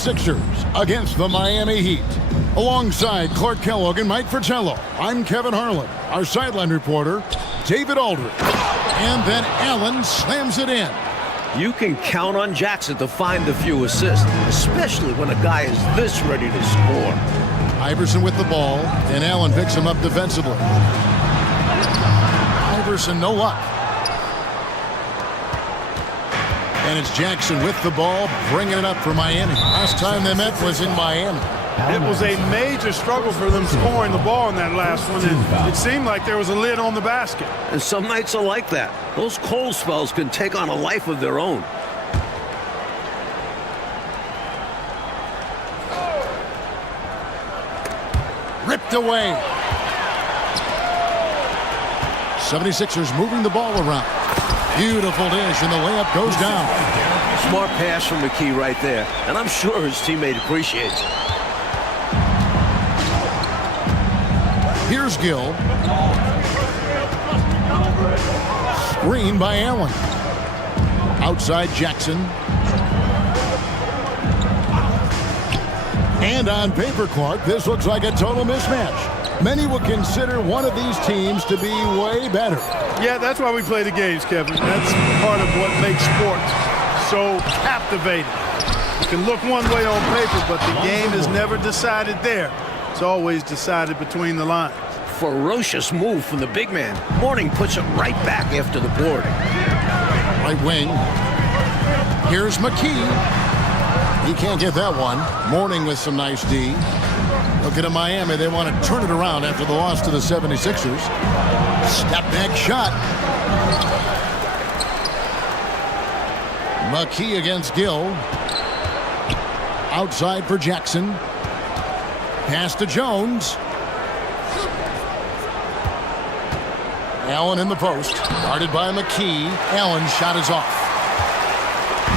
Sixers against the Miami Heat. Alongside Clark Kellogg and Mike Fratello, I'm Kevin Harlan. Our sideline reporter, David Aldridge. And then Allen slams it in. You can count on Jackson to find the few assists, especially when a guy is this ready to score. Iverson with the ball, and Allen picks him up defensively. Iverson, no luck. And it's Jackson with the ball, bringing it up for Miami. Last time they met was in Miami. It was a major struggle for them scoring the ball in that last one, and it seemed like there was a lid on the basket. And some nights are like that. Those cold spells can take on a life of their own. Ripped away. 76ers moving the ball around. Beautiful dish, and the layup goes down. Smart pass from McKee right there, and I'm sure his teammate appreciates it. Here's Gill. Screen by Allen. Outside Jackson. And on paper, Clark, this looks like a total mismatch. Many would consider one of these teams to be way better. Yeah, that's why we play the games, Kevin. That's part of what makes sports so captivating. You can look one way on paper, but the game is never decided there. It's always decided between the lines. Ferocious move from the big man. Mourning puts it right back after the boarding. Right wing. Here's McKee. He can't get that one. Mourning with some nice D. Looking at Miami, they want to turn it around after the loss to the 76ers. Step back shot. McKee against Gill. Outside for Jackson. Pass to Jones. Allen in the post. Guarded by McKee. Allen's shot is off.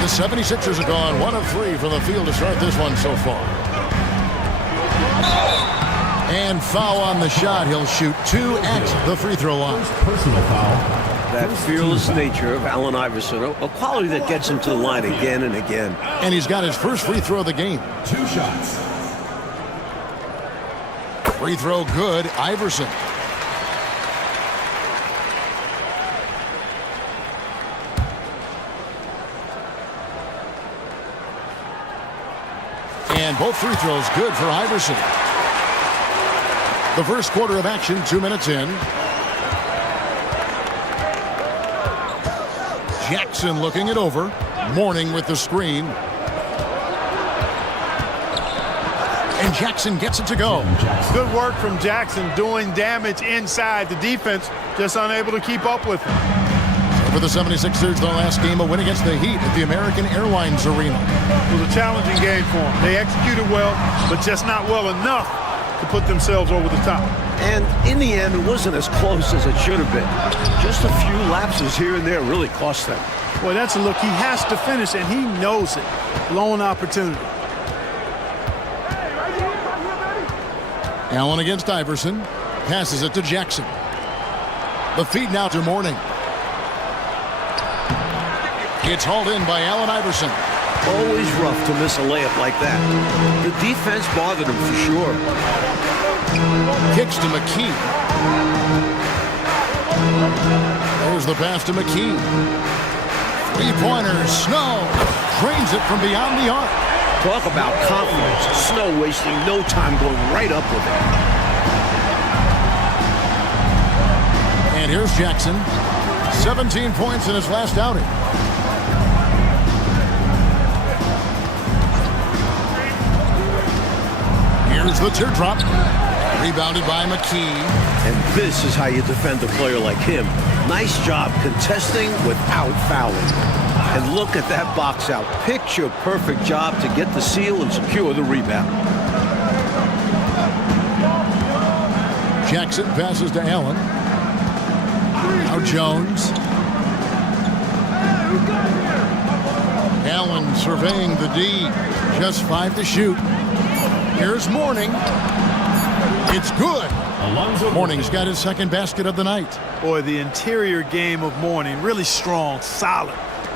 The 76ers have gone 1 of 3 from the field to start this one so far. And foul on the shot. He'll shoot 2 at the free throw line. Personal foul. That fearless nature of Allen Iverson, a quality that gets him to the line again and again. And he's got his first free throw of the game. 2 shots. Free throw good. Iverson. And both free throws good for Iverson. The first quarter of action, 2 minutes in. Jackson looking it over. Mourning with the screen. And Jackson gets it to go. Good work from Jackson doing damage inside. The defense just unable to keep up with him. For the 76ers, the last game, a win against the Heat at the American Airlines Arena. It was a challenging game for them. They executed well, but just not well enough to put themselves over the top. And in the end, it wasn't as close as it should have been. Just a few lapses here and there really cost them. Boy, that's a look. He has to finish, and he knows it. Blown opportunity. Allen against Iverson. Passes it to Jackson. The feed now to Mourning. It's hauled in by Allen Iverson. Always rough to miss a layup like that. The defense bothered him for sure. Kicks to McKee. There's the pass to McKee. Three-pointers. Snow drains it from beyond the arc. Talk about confidence. Snow wasting no time going right up with it. And here's Jackson. 17 points in his last outing. Here's the teardrop. Rebounded by McKee. And this is how you defend a player like him. Nice job contesting without fouling. And look at that box out. Picture perfect job to get the seal and secure the rebound. Jackson passes to Allen. Now Jones. Allen surveying the D. Just 5 to shoot. Here's Mourning. It's good. Mourning's got his second basket of the night. Boy, the interior game of Mourning, really strong, solid,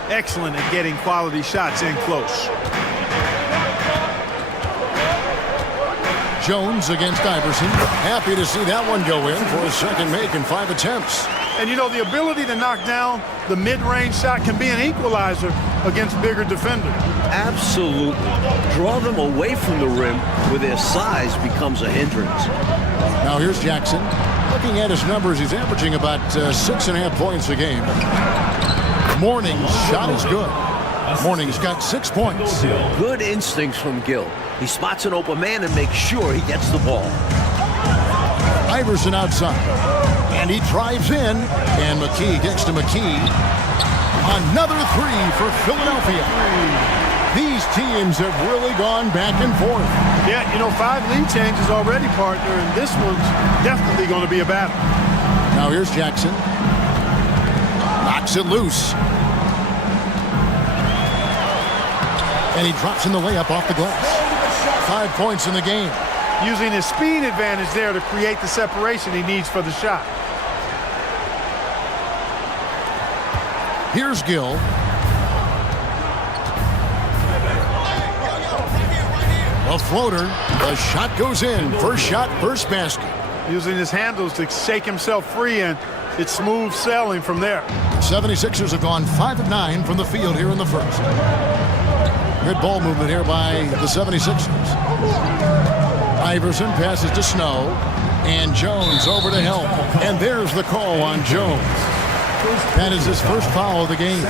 excellent at getting quality shots in close. Jones against Iverson. Happy to see that one go in for a second make in 5 attempts. And, you know, the ability to knock down the mid-range shot can be an equalizer against bigger defenders. Absolutely. Draw them away from the rim where their size becomes a hindrance. Now here's Jackson. Looking at his numbers, he's averaging about 6.5 points a game. Morning's shot is good. Morning's got 6 points. Good instincts from Gill. He spots an open man and makes sure he gets the ball. Iverson outside. And he drives in. And McKee gets to McKee. Another three for Philadelphia. These teams have really gone back and forth. Yeah, you know, 5 lead changes already, partner, and this one's definitely going to be a battle. Now here's Jackson. Knocks it loose. And he drops in the layup off the glass. 5 points in the game. Using his speed advantage there to create the separation he needs for the shot. Here's Gill. A floater. The shot goes in. First shot, first basket. Using his handles to shake himself free, and it's smooth sailing from there. The 76ers have gone 5 of 9 from the field here in the first. Good ball movement here by the 76ers. Iverson passes to Snow. And Jones over to help. And there's the call on Jones. That is his first foul of the game.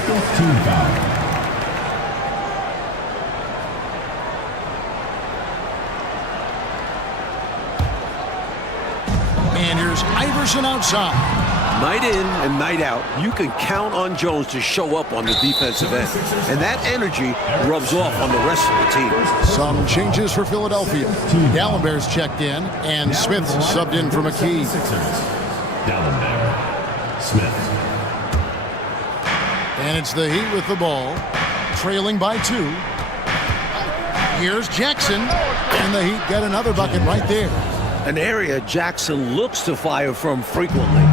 And here's Iverson outside. Night in and night out, you can count on Jones to show up on the defensive end. And that energy rubs off on the rest of the team. Some changes for Philadelphia. Gallenberg's checked in, and Smith subbed in for McKee. Gallenberg, Smith. And it's the Heat with the ball, trailing by 2. Here's Jackson, and the Heat get another bucket right there. An area Jackson looks to fire from frequently.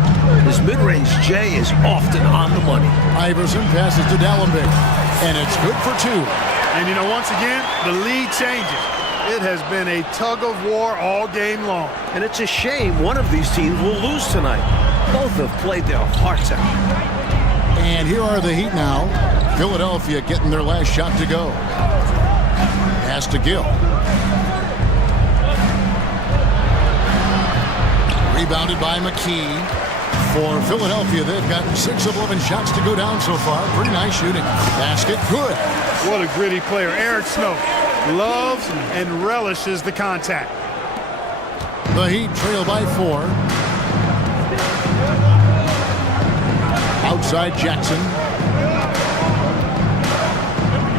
His mid-range J is often on the money. Iverson passes to Gallenberg, and it's good for 2. And, you know, once again, the lead changes. It has been a tug-of-war all game long. And it's a shame one of these teams will lose tonight. Both have played their hearts out. And here are the Heat now. Philadelphia getting their last shot to go. Pass to Gill. Rebounded by McKee. For Philadelphia, they've got 6 of 11 shots to go down so far. Pretty nice shooting. Basket good. What a gritty player. Eric Snow loves and relishes the contact. The Heat trail by 4. Outside Jackson.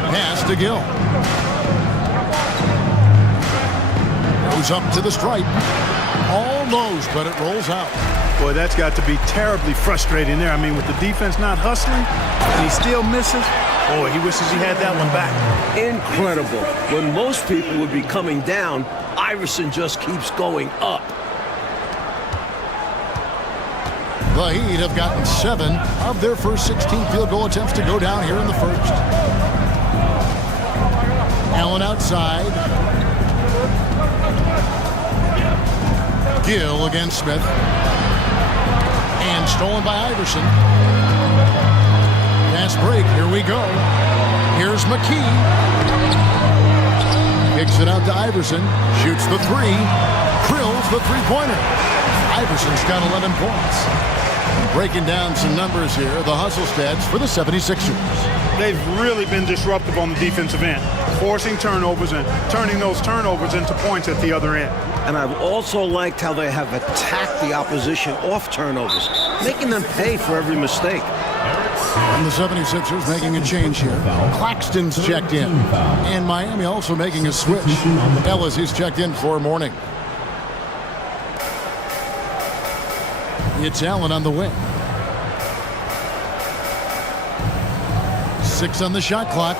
Pass to Gill. Goes up to the stripe. Almost, but it rolls out. Boy, that's got to be terribly frustrating there. I mean, with the defense not hustling, and he still misses. Boy, he wishes he had that one back. Incredible. When most people would be coming down, Iverson just keeps going up. The Heat have gotten 7 of their first 16 field goal attempts to go down here in the first. Allen outside. Gill against Smith. And stolen by Iverson. Fast break. Here we go. Here's McKee. Kicks it out to Iverson. Shoots the 3. Drills the three-pointer. Iverson's got 11 points. Breaking down some numbers here, the hustle stats for the 76ers. They've really been disruptive on the defensive end, forcing turnovers and turning those turnovers into points at the other end. And I've also liked how they have attacked the opposition off turnovers, making them pay for every mistake. And the 76ers making a change here. Claxton's checked in. And Miami also making a switch. Ellis, he's checked in for Morning. It's Allen on the wing. 6 on the shot clock.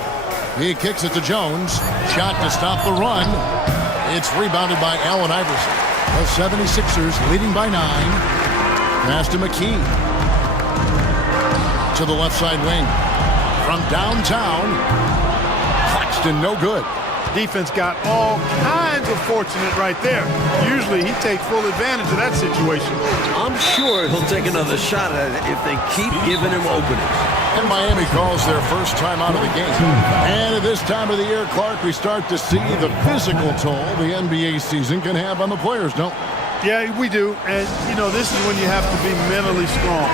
He kicks it to Jones. Shot to stop the run. It's rebounded by Allen Iverson. The 76ers leading by 9. Pass to McKee. To the left side wing. From downtown. Claxton no good. Defense got all kinds of fortunate right there. Usually he takes full advantage of that situation. I'm sure he'll take another shot at it if they keep giving him openings. And Miami calls their first time out of the game. And at this time of the year, Clark, we start to see the physical toll the NBA season can have on the players, don't we? Yeah, we do. And, you know, this is when you have to be mentally strong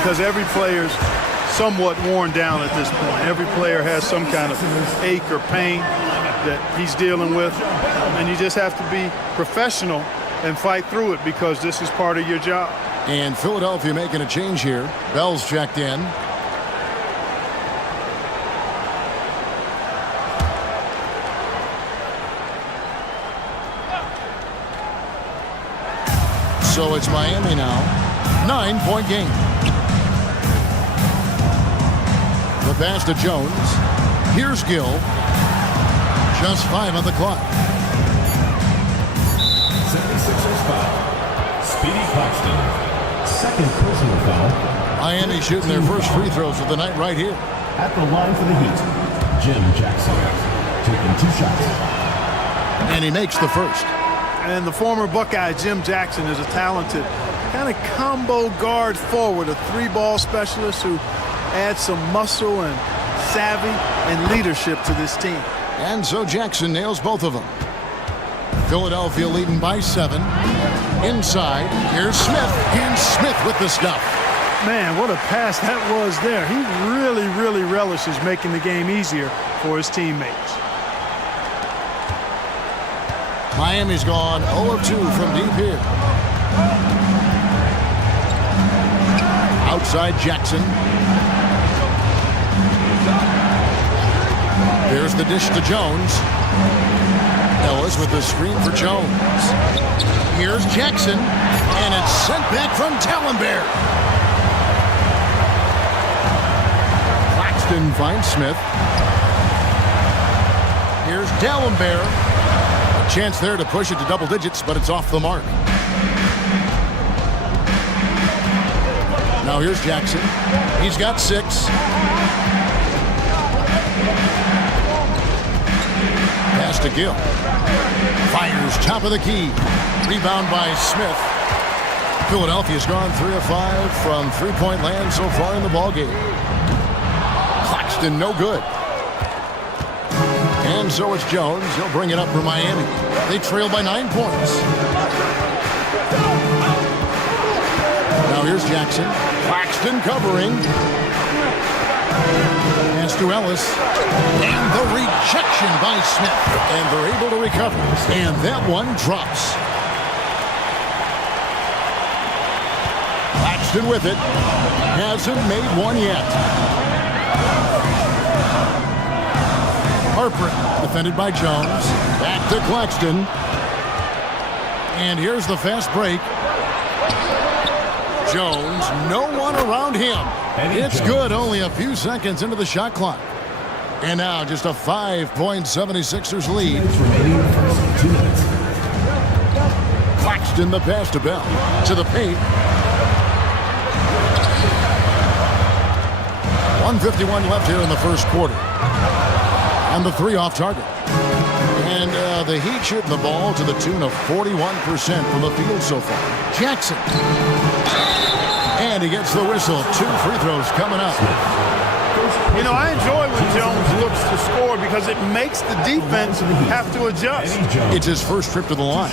because every player's somewhat worn down at this point. Every player has some kind of ache or pain that he's dealing with. And you just have to be professional and fight through it because this is part of your job. And Philadelphia making a change here. Bell's checked in. So it's Miami now. 9-point game. The pass to Jones. Here's Gill. Just 5 on the clock. 76ers foul. Speedy Claxton. Second personal foul. Miami shooting their first free throws of the night right here. At the line for the Heat, Jim Jackson. Taking 2 shots. And he makes the first. And the former Buckeye, Jim Jackson, is a talented kind of combo guard forward, a 3-ball specialist who adds some muscle and savvy and leadership to this team. And so Jackson nails both of them. Philadelphia leading by 7. Inside, here's Smith. And Smith with the stuff. Man, what a pass that was there. He really relishes making the game easier for his teammates. Miami's gone 0 of 2 from deep here. Outside Jackson. Here's the dish to Jones. Ellis with the screen for Jones. Here's Jackson. And it's sent back from Tallenberg. Claxton finds Smith. Here's Tallenberg. A chance there to push it to double digits, but it's off the mark. Now here's Jackson. He's got 6. Pass to Gill. Fires top of the key. Rebound by Smith. Philadelphia's gone 3 of 5 from three-point land so far in the ballgame. Claxton no good. And so it's Jones. He'll bring it up for Miami. They trail by 9 points. Now here's Jackson. Claxton covering. Pass to Ellis. And the rejection by Smith. And they're able to recover. And that one drops. Claxton with it. Hasn't made one yet. Harper defended by Jones. Back to Claxton. And here's the fast break. Jones, no one around him. It's good, only a few seconds into the shot clock. And now just a 5-point 76ers lead. Claxton the pass to Bell. To the paint. 1:51 left here in the first quarter. And the 3 off target. And the Heat shooting the ball to the tune of 41% from the field so far. Jackson. And he gets the whistle. 2 free throws coming up. You know, I enjoy when Jones looks to score because it makes the defense have to adjust. It's his first trip to the line.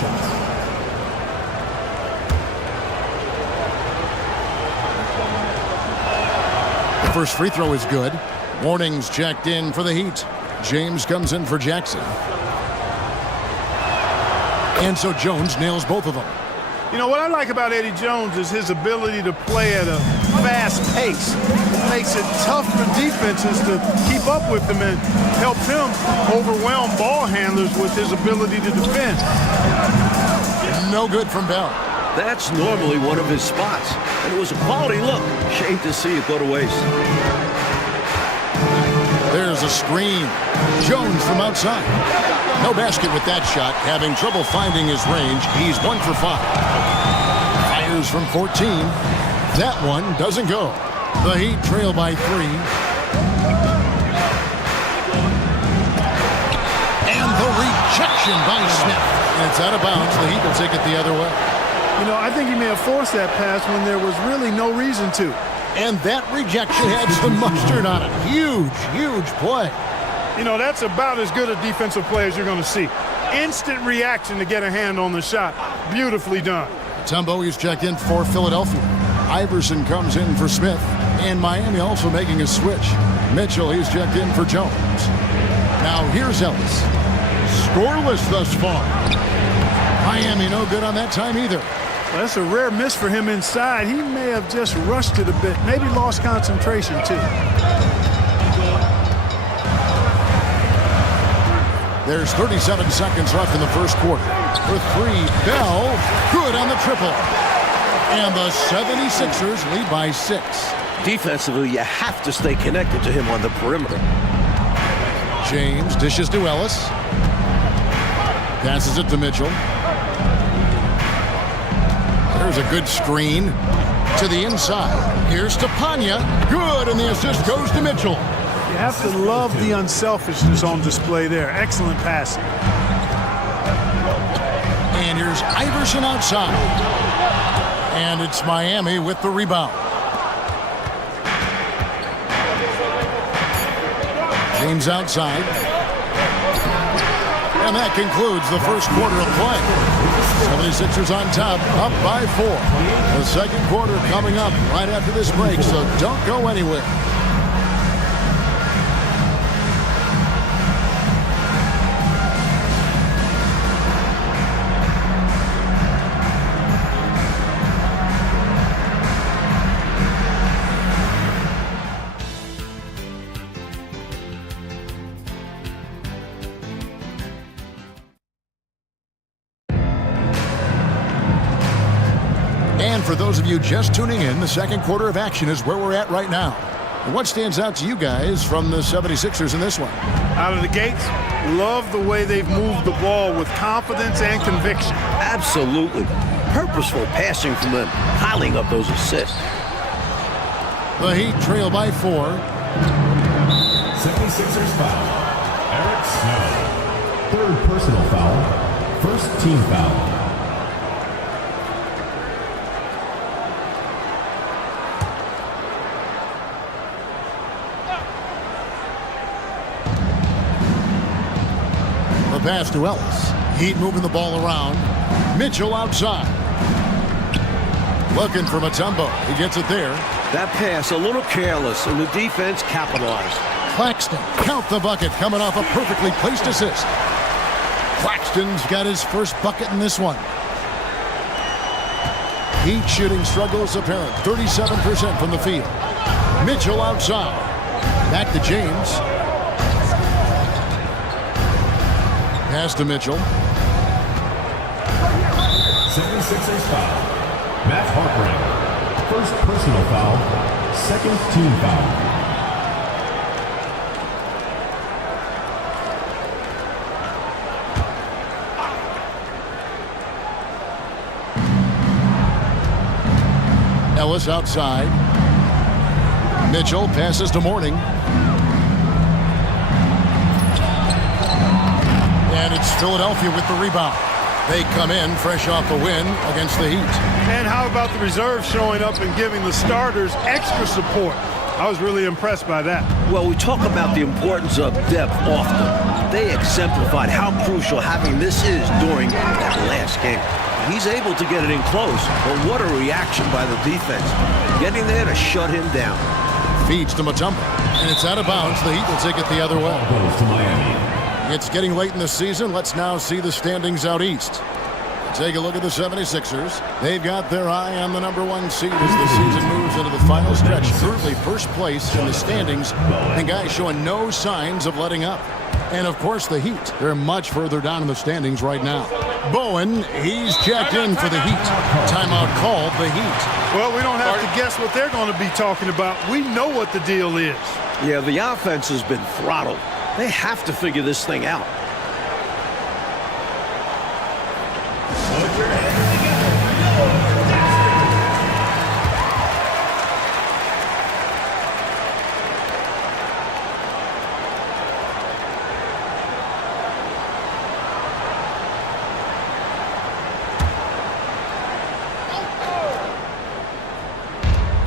The first free throw is good. Warnings checked in for the Heat. James comes in for Jackson. And so Jones nails both of them. You know, what I like about Eddie Jones is his ability to play at a fast pace. It makes it tough for defenses to keep up with him and helps him overwhelm ball handlers with his ability to defend. No good from Bell. That's normally one of his spots, and it was a quality look. Shame to see it go to waste. There's a screen. Jones from outside. No basket with that shot. Having trouble finding his range. He's 1 for 5. Fires from 14. That one doesn't go. The Heat trail by 3. rejection by Smith. And it's out of bounds. The Heat will take it the other way. You know, I think he may have forced that pass when there was really no reason to. And that rejection had some mustard on it. Huge, huge play. You know, that's about as good a defensive play as you're going to see. Instant reaction to get a hand on the shot. Beautifully done. Mutombo, he's checked in for Philadelphia. Iverson comes in for Smith. And Miami also making a switch. Mitchell, he's checked in for Jones. Now here's Ellis. Scoreless thus far. Miami no good on that time either. Well, that's a rare miss for him inside. He may have just rushed it a bit. Maybe lost concentration, too. There's 37 seconds left in the first quarter. For three, Bell, good on the triple. And the 76ers lead by 6. Defensively, you have to stay connected to him on the perimeter. James dishes to Ellis. Passes it to Mitchell. There's a good screen to the inside. Here's to Panya. Good, and the assist goes to Mitchell. You have to love the unselfishness on display there. Excellent passing. And here's Iverson outside. And it's Miami with the rebound. James outside. And that concludes the first quarter of play. 76ers on top, up by 4. The second quarter coming up right after this break, so don't go anywhere. And for those of you just tuning in, the second quarter of action is where we're at right now. And what stands out to you guys from the 76ers in this one? Out of the gates, love the way they've moved the ball with confidence and conviction. Absolutely. Purposeful passing from them, piling up those assists. The Heat trail by 4. 76ers foul. Eric Snow. Third personal foul. First team foul. The pass to Ellis. Heat moving the ball around. Mitchell outside. Looking for Mutombo. He gets it there. That pass a little careless, and the defense capitalized. Claxton, count the bucket, coming off a perfectly placed assist. Claxton's got his first bucket in this one. Heat shooting struggles apparent. 37% from the field. Mitchell outside. Back to James. Pass to Mitchell. 76ers foul. Matt Harper. First personal foul. Second team foul. Ellis outside. Mitchell passes to Mourning. And it's Philadelphia with the rebound. They come in fresh off a win against the Heat. And how about the reserves showing up and giving the starters extra support? I was really impressed by that. Well, we talk about the importance of depth often. They exemplified how crucial having this is during that last game. He's able to get it in close, but what a reaction by the defense. Getting there to shut him down. Feeds to Mutombo, and it's out of bounds. The Heat will take it the other way. Goes to Miami. It's getting late in the season. Let's now see the standings out east. Take a look at the 76ers. They've got their eye on the #1 seed as the season moves into the final stretch. Currently first place in the standings, and guys showing no signs of letting up. And of course the Heat. They're much further down in the standings right now. Bowen, he's checked in for the Heat. Timeout called the Heat. Well, we don't have to guess what they're going to be talking about. We know what the deal is. Yeah, the offense has been throttled. They have to figure this thing out.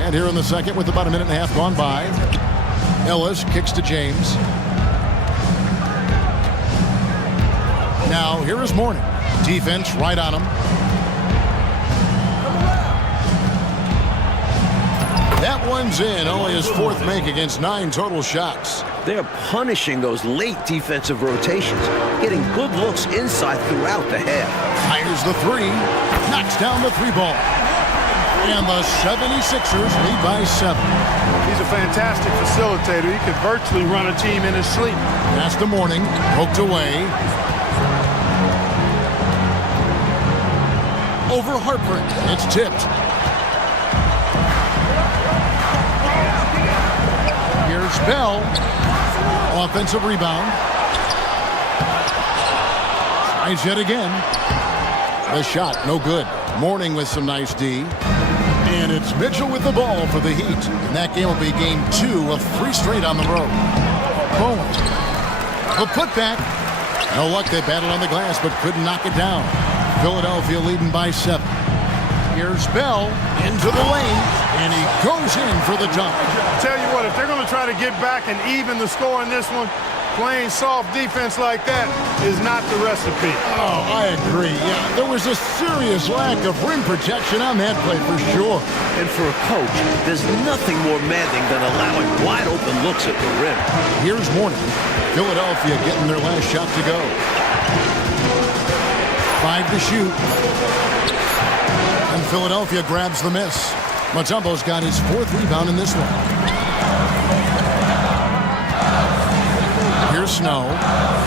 And here in the second with about a minute and a half gone by. Ellis kicks to James. Now here is Mourning. Defense right on him. That one's in. Only his fourth make against 9 total shots. They're punishing those late defensive rotations, getting good looks inside throughout the half. Fires the three. Knocks down the 3 ball. And the 76ers lead by 7. He's a fantastic facilitator. He could virtually run a team in his sleep. That's the Mourning. Poked away. Over Harper. It's tipped. Here's Bell. Offensive rebound. Tries yet again. The shot, no good. Mourning with some nice D. And it's Mitchell with the ball for the Heat. And that game will be game 2 of 3 straight on the road. Bowen. The putback. No luck, they battled on the glass, but couldn't knock it down. Philadelphia leading by 7. Here's Bell into the lane, and he goes in for the dunk. Tell you what, if they're going to try to get back and even the score in this one, playing soft defense like that is not the recipe. Oh, I agree. Yeah, there was a serious lack of rim protection on that play for sure. And for a coach, there's nothing more maddening than allowing wide open looks at the rim. Here's Mourning. Philadelphia getting their last shot to go. 5 to shoot. And Philadelphia grabs the miss. Mutombo's got his 4th rebound in this one. Here's Snow.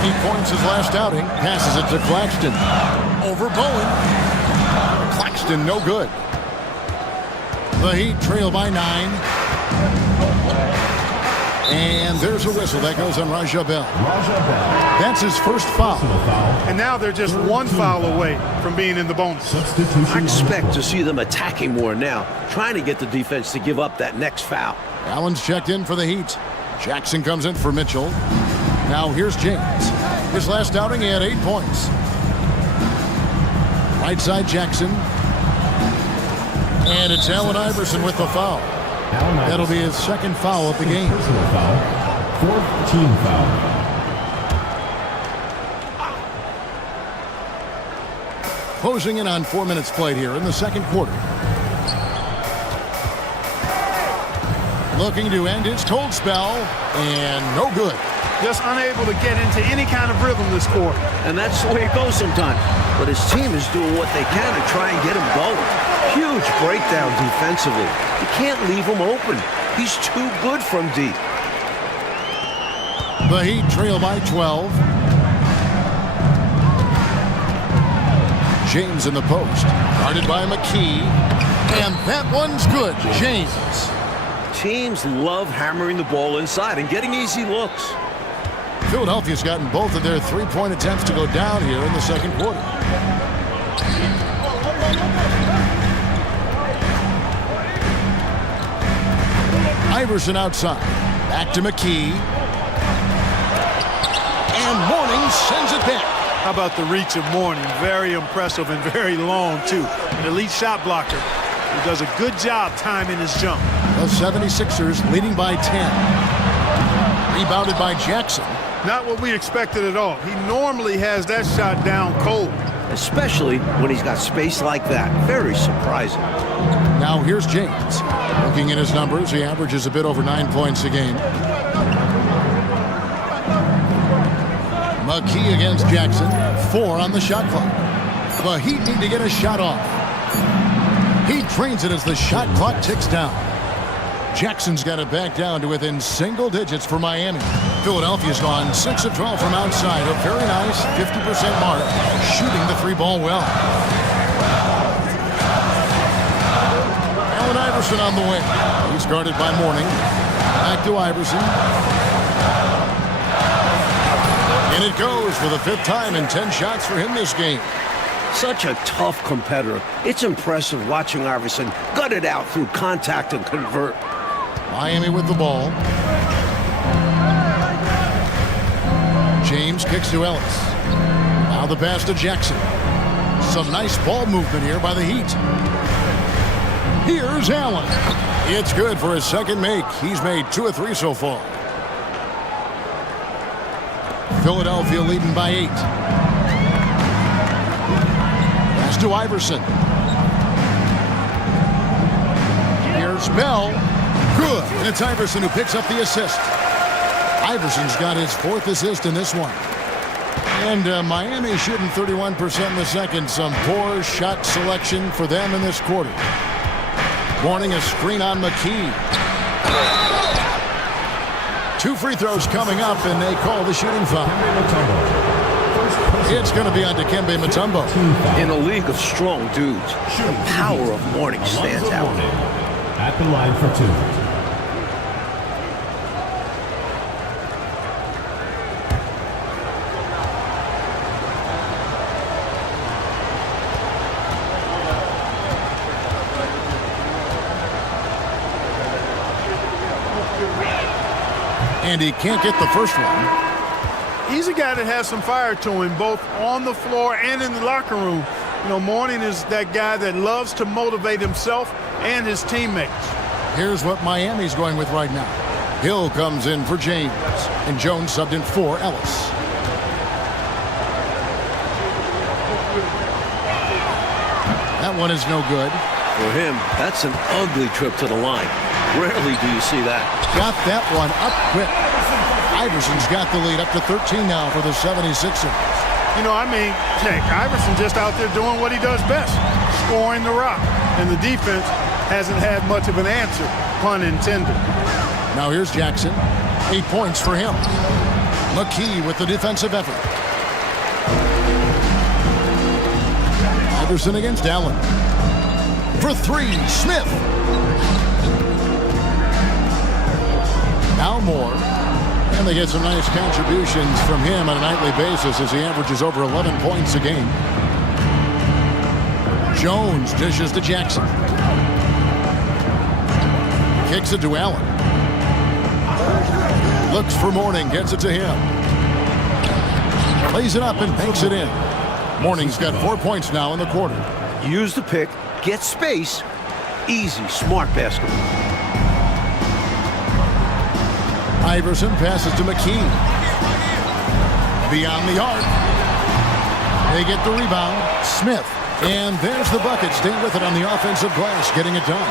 He points his last outing. Passes it to Claxton. Over Bowen. Claxton no good. The Heat trail by 9. And there's a whistle. That goes on Raja Bell. That's his first foul. And now they're just 1 foul away from being in the bonus. I expect to see them attacking more now, trying to get the defense to give up that next foul. Allen's checked in for the Heat. Jackson comes in for Mitchell. Now here's James. His last outing, he had 8 points. Right side Jackson. And it's Allen Iverson with the foul. That'll be his 2nd foul of the game. Personal foul. 4th team foul. Closing in on 4 minutes played here in the 2nd quarter. Looking to end his cold spell, and no good. Just unable to get into any kind of rhythm this quarter. And that's the way it goes sometimes. But his team is doing what they can to try and get him going. Huge breakdown defensively. You can't leave him open. He's too good from deep. The Heat trail by 12. James in the post. Guarded by McKee. And that one's good. James. Teams love hammering the ball inside and getting easy looks. Philadelphia's gotten both of their 3-point attempts to go down here in the 2nd quarter. Iverson outside. Back to McKee. And Mourning sends it back. How about the reach of Mourning? Very impressive and very long, too. An elite shot blocker who does a good job timing his jump. The 76ers leading by 10. Rebounded by Jackson. Not what we expected at all. He normally has that shot down cold. Especially when he's got space like that. Very surprising. Now here's James. Looking at his numbers, he averages a bit over 9 points a game. McKee against Jackson. 4 on the shot clock. The Heat need to get a shot off. He drains it as the shot clock ticks down. Jackson's got it back down to within single digits for Miami. Philadelphia's gone 6 of 12 from outside. A very nice 50% mark. Shooting the 3-ball well. Allen Iverson on the wing. He's guarded by Mourning. Back to Iverson. And it goes for the 5th time in 10 shots for him this game. Such a tough competitor. It's impressive watching Iverson gut it out through contact and convert. Miami with the ball. James kicks to Ellis. Now the pass to Jackson. Some nice ball movement here by the Heat. Here's Allen. It's good for his second make. He's made 2 of 3 so far. Philadelphia leading by 8. Pass to Iverson. Here's Bell. Good. And it's Iverson who picks up the assist. Iverson's got his 4th assist in this one. And Miami shooting 31% in the second. Some poor shot selection for them in this quarter. Warning, a screen on McKee. 2 free throws coming up, and they call the shooting foul. It's going to be on Dikembe Mutombo. In a league of strong dudes, the power of Mourning stands out. At the line for 2. And he can't get the first one. He's a guy that has some fire to him, both on the floor and in the locker room. You know, Mourning is that guy that loves to motivate himself and his teammates. Here's what Miami's going with right now. Hill comes in for James, and Jones subbed in for Ellis. That one is no good. For him, that's an ugly trip to the line. Rarely do you see that. Got that one up quick. Iverson's got the lead up to 13 now for the 76ers. You know, I mean, heck, Iverson just out there doing what he does best, scoring the rock. And the defense hasn't had much of an answer, pun intended. Now here's Jackson. 8 points for him. McKee with the defensive effort. Iverson against Allen. For 3, Smith. Now Moore. And they get some nice contributions from him on a nightly basis as he averages over 11 points a game. Jones dishes to Jackson. Kicks it to Allen. Looks for Mourning, gets it to him. Lays it up and banks it in. Mourning's got 4 points now in the quarter. Use the pick, get space. Easy, smart basketball. Iverson passes to McKee. Beyond the arc. They get the rebound. Smith. And there's the bucket. Stay with it on the offensive glass, getting it done.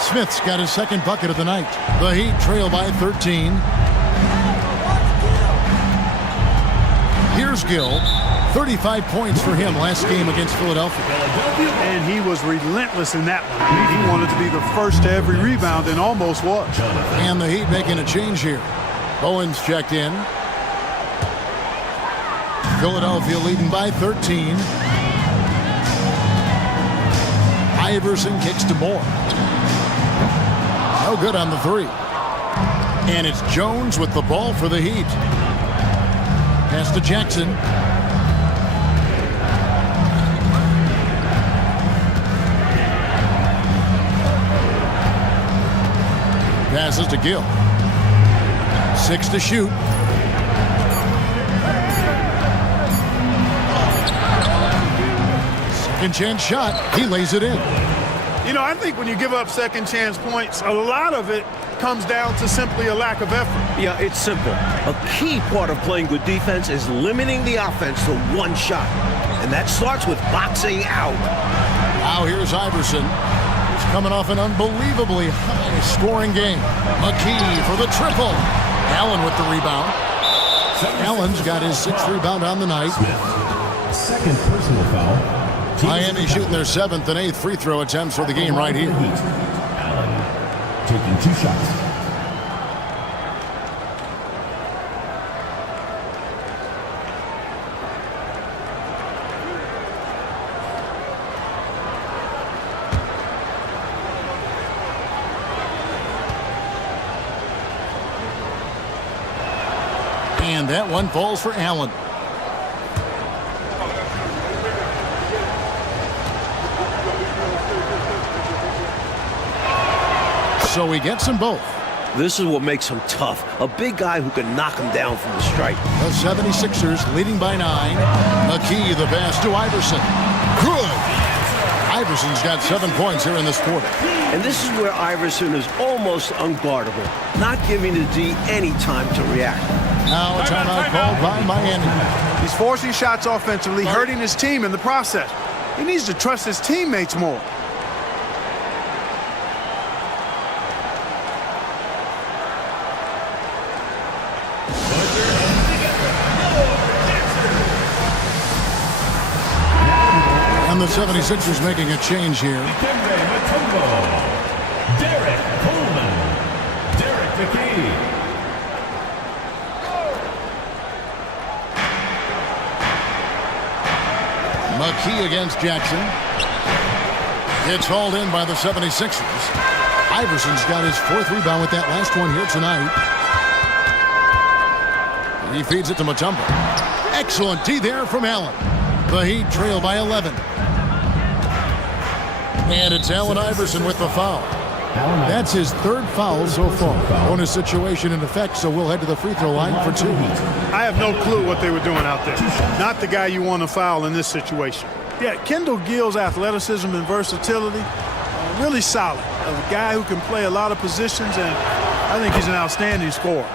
Smith's got his 2nd bucket of the night. The Heat trail by 13. Here's Gill. 35 points for him last game against Philadelphia. And he was relentless in that one. He wanted to be the first to every rebound and almost was. And the Heat making a change here. Owens checked in. Philadelphia leading by 13. Iverson kicks to Moore. No good on the 3. And it's Jones with the ball for the Heat. Pass to Jackson. Passes to Gill. 6 to shoot. Second chance shot. He lays it in. You know, I think when you give up second chance points, a lot of it comes down to simply a lack of effort. Yeah, it's simple. A key part of playing good defense is limiting the offense to 1 shot. And that starts with boxing out. Now here's Iverson. He's coming off an unbelievably high-scoring game. McKee for the triple. Allen with the rebound. Allen's got his 6th rebound on the night. Second personal foul. Miami shooting their 7th and 8th free throw attempts for the game right here. Allen taking 2 shots. And that one falls for Allen. So he gets them both. This is what makes him tough. A big guy who can knock him down from the stripe. The 76ers leading by 9. McKee the pass to Iverson. Good. Iverson's got 7 points here in this quarter. And this is where Iverson is almost unguardable, not giving the D any time to react. Now a timeout called by Miami. He's forcing shots offensively, hurting his team in the process. He needs to trust his teammates more. And the 76ers making a change here. Derek Coleman. Derek McKee. McKee against Jackson. It's hauled in by the 76ers. Iverson's got his 4th rebound with that last one here tonight. He feeds it to Mutombo. Excellent D there from Allen. The Heat trail by 11. And it's Allen Iverson with the foul. That's his 3rd foul so far. Bonus situation in effect, so we'll head to the free throw line for 2. I have no clue what they were doing out there. Not the guy you want to foul in this situation. Yeah, Kendall Gill's athleticism and versatility, really solid. A guy who can play a lot of positions, and I think he's an outstanding scorer.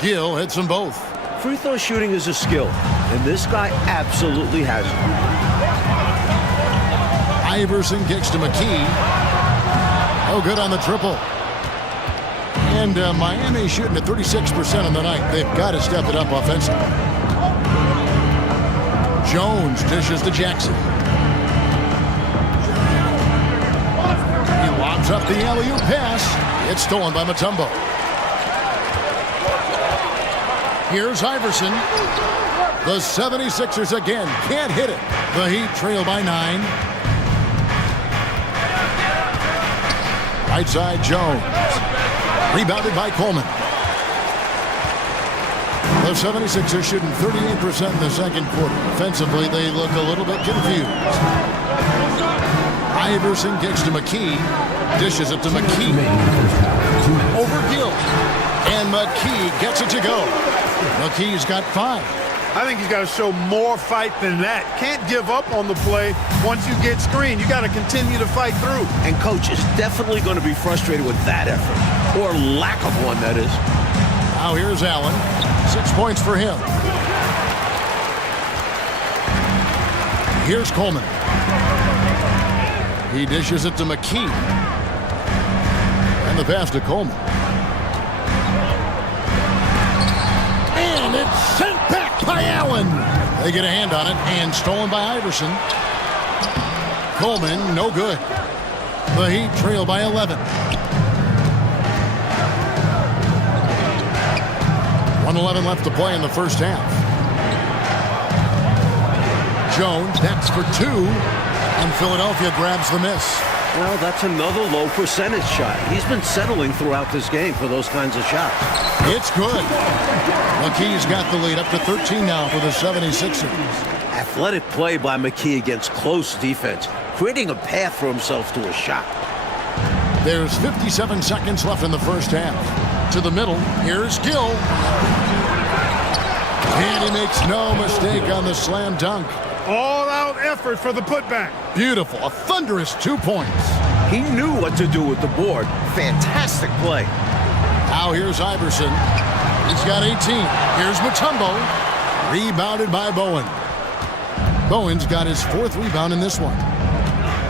Gill hits them both. Free throw shooting is a skill, and this guy absolutely has it. Iverson kicks to McKee. No good on the triple. And Miami shooting at 36% on the night. They've got to step it up offensively. Jones dishes to Jackson. He lobs up the alley-oop pass. It's stolen by Mutombo. Here's Iverson. The 76ers again can't hit it. The Heat trail by 9. Right side, Jones. Rebounded by Coleman. The 76ers shooting 38% in the second quarter. Offensively, they look a little bit confused. Iverson kicks to McKee. Dishes it to McKee. Over Gill. And McKee gets it to go. McKee's got 5. I think he's got to show more fight than that. Can't give up on the play once you get screened. You got to continue to fight through. And coach is definitely going to be frustrated with that effort, or lack of one, that is. Now here's Allen. 6 points for him. Here's Coleman. He dishes it to McKee. And the pass to Coleman. And it's sent back by Allen. They get a hand on it and stolen by Iverson. Coleman, no good. The Heat trail by 11. 1:11 left to play in the first half. Jones, that's for 2. And Philadelphia grabs the miss. Well, that's another low percentage shot. He's been settling throughout this game for those kinds of shots. It's good. McKee's got the lead up to 13 now for the 76ers. Athletic play by McKee against close defense, creating a path for himself to a shot. There's 57 seconds left in the first half. To the middle, here's Gill. And he makes no mistake on the slam dunk. All-out effort for the putback. Beautiful, a thunderous 2 points. He knew what to do with the board. Fantastic play. Now here's Iverson. He's got 18. Here's Mutombo. Rebounded by Bowen. Bowen's got his 4th rebound in this one.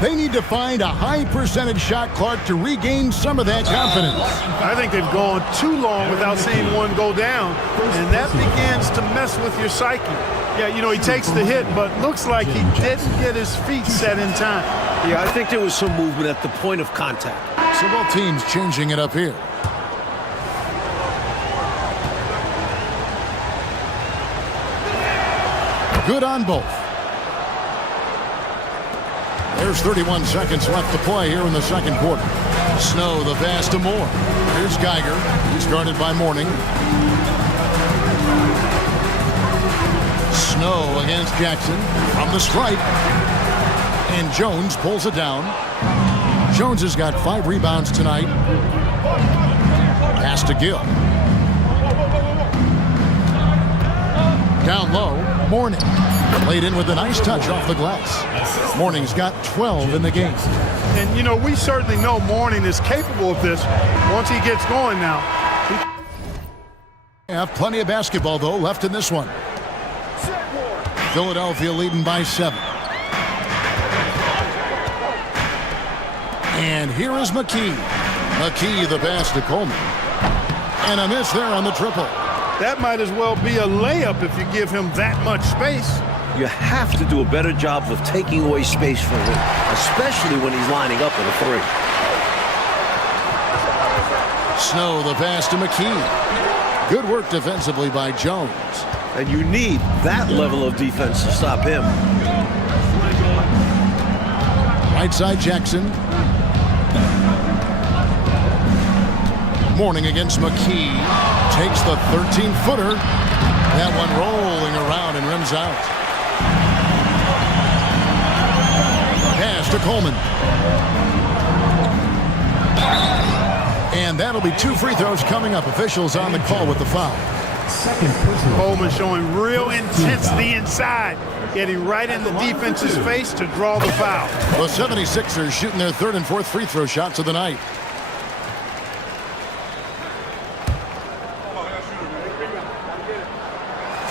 They need to find a high percentage shot, Clark, to regain some of that confidence. I think they've gone too long without seeing one go down, and that begins to mess with your psyche. Yeah, you know, he takes the hit, but looks like he didn't get his feet set in time. Yeah, I think there was some movement at the point of contact. So both teams changing it up here. Good on both. There's 31 seconds left to play here in the second quarter. Snow, the pass to Moore. Here's Geiger. He's guarded by Mourning. Snow against Jackson from the stripe. And Jones pulls it down. Jones has got 5 rebounds tonight. Pass to Gill. Down low, Mourning. Laid in with a nice touch off the glass. Mourning's got 12 in the game. And, you know, we certainly know Mourning is capable of this once he gets going now. Have plenty of basketball, though, left in this one. Philadelphia leading by 7. And here is McKee. McKee, the pass to Coleman. And a miss there on the triple. That might as well be a layup if you give him that much space. You have to do a better job of taking away space from him, especially when he's lining up with a 3. Snow, the pass to McKee. Good work defensively by Jones. And you need that level of defense to stop him. Right side Jackson. Mourning against McKee. Takes the 13-footer. That one rolling around and rims out. Pass to Coleman. And that'll be 2 free throws coming up. Officials on the call with the foul. Coleman showing real intensity inside, getting right in the defense's face to draw the foul. The 76ers shooting their 3rd and 4th free throw shots of the night.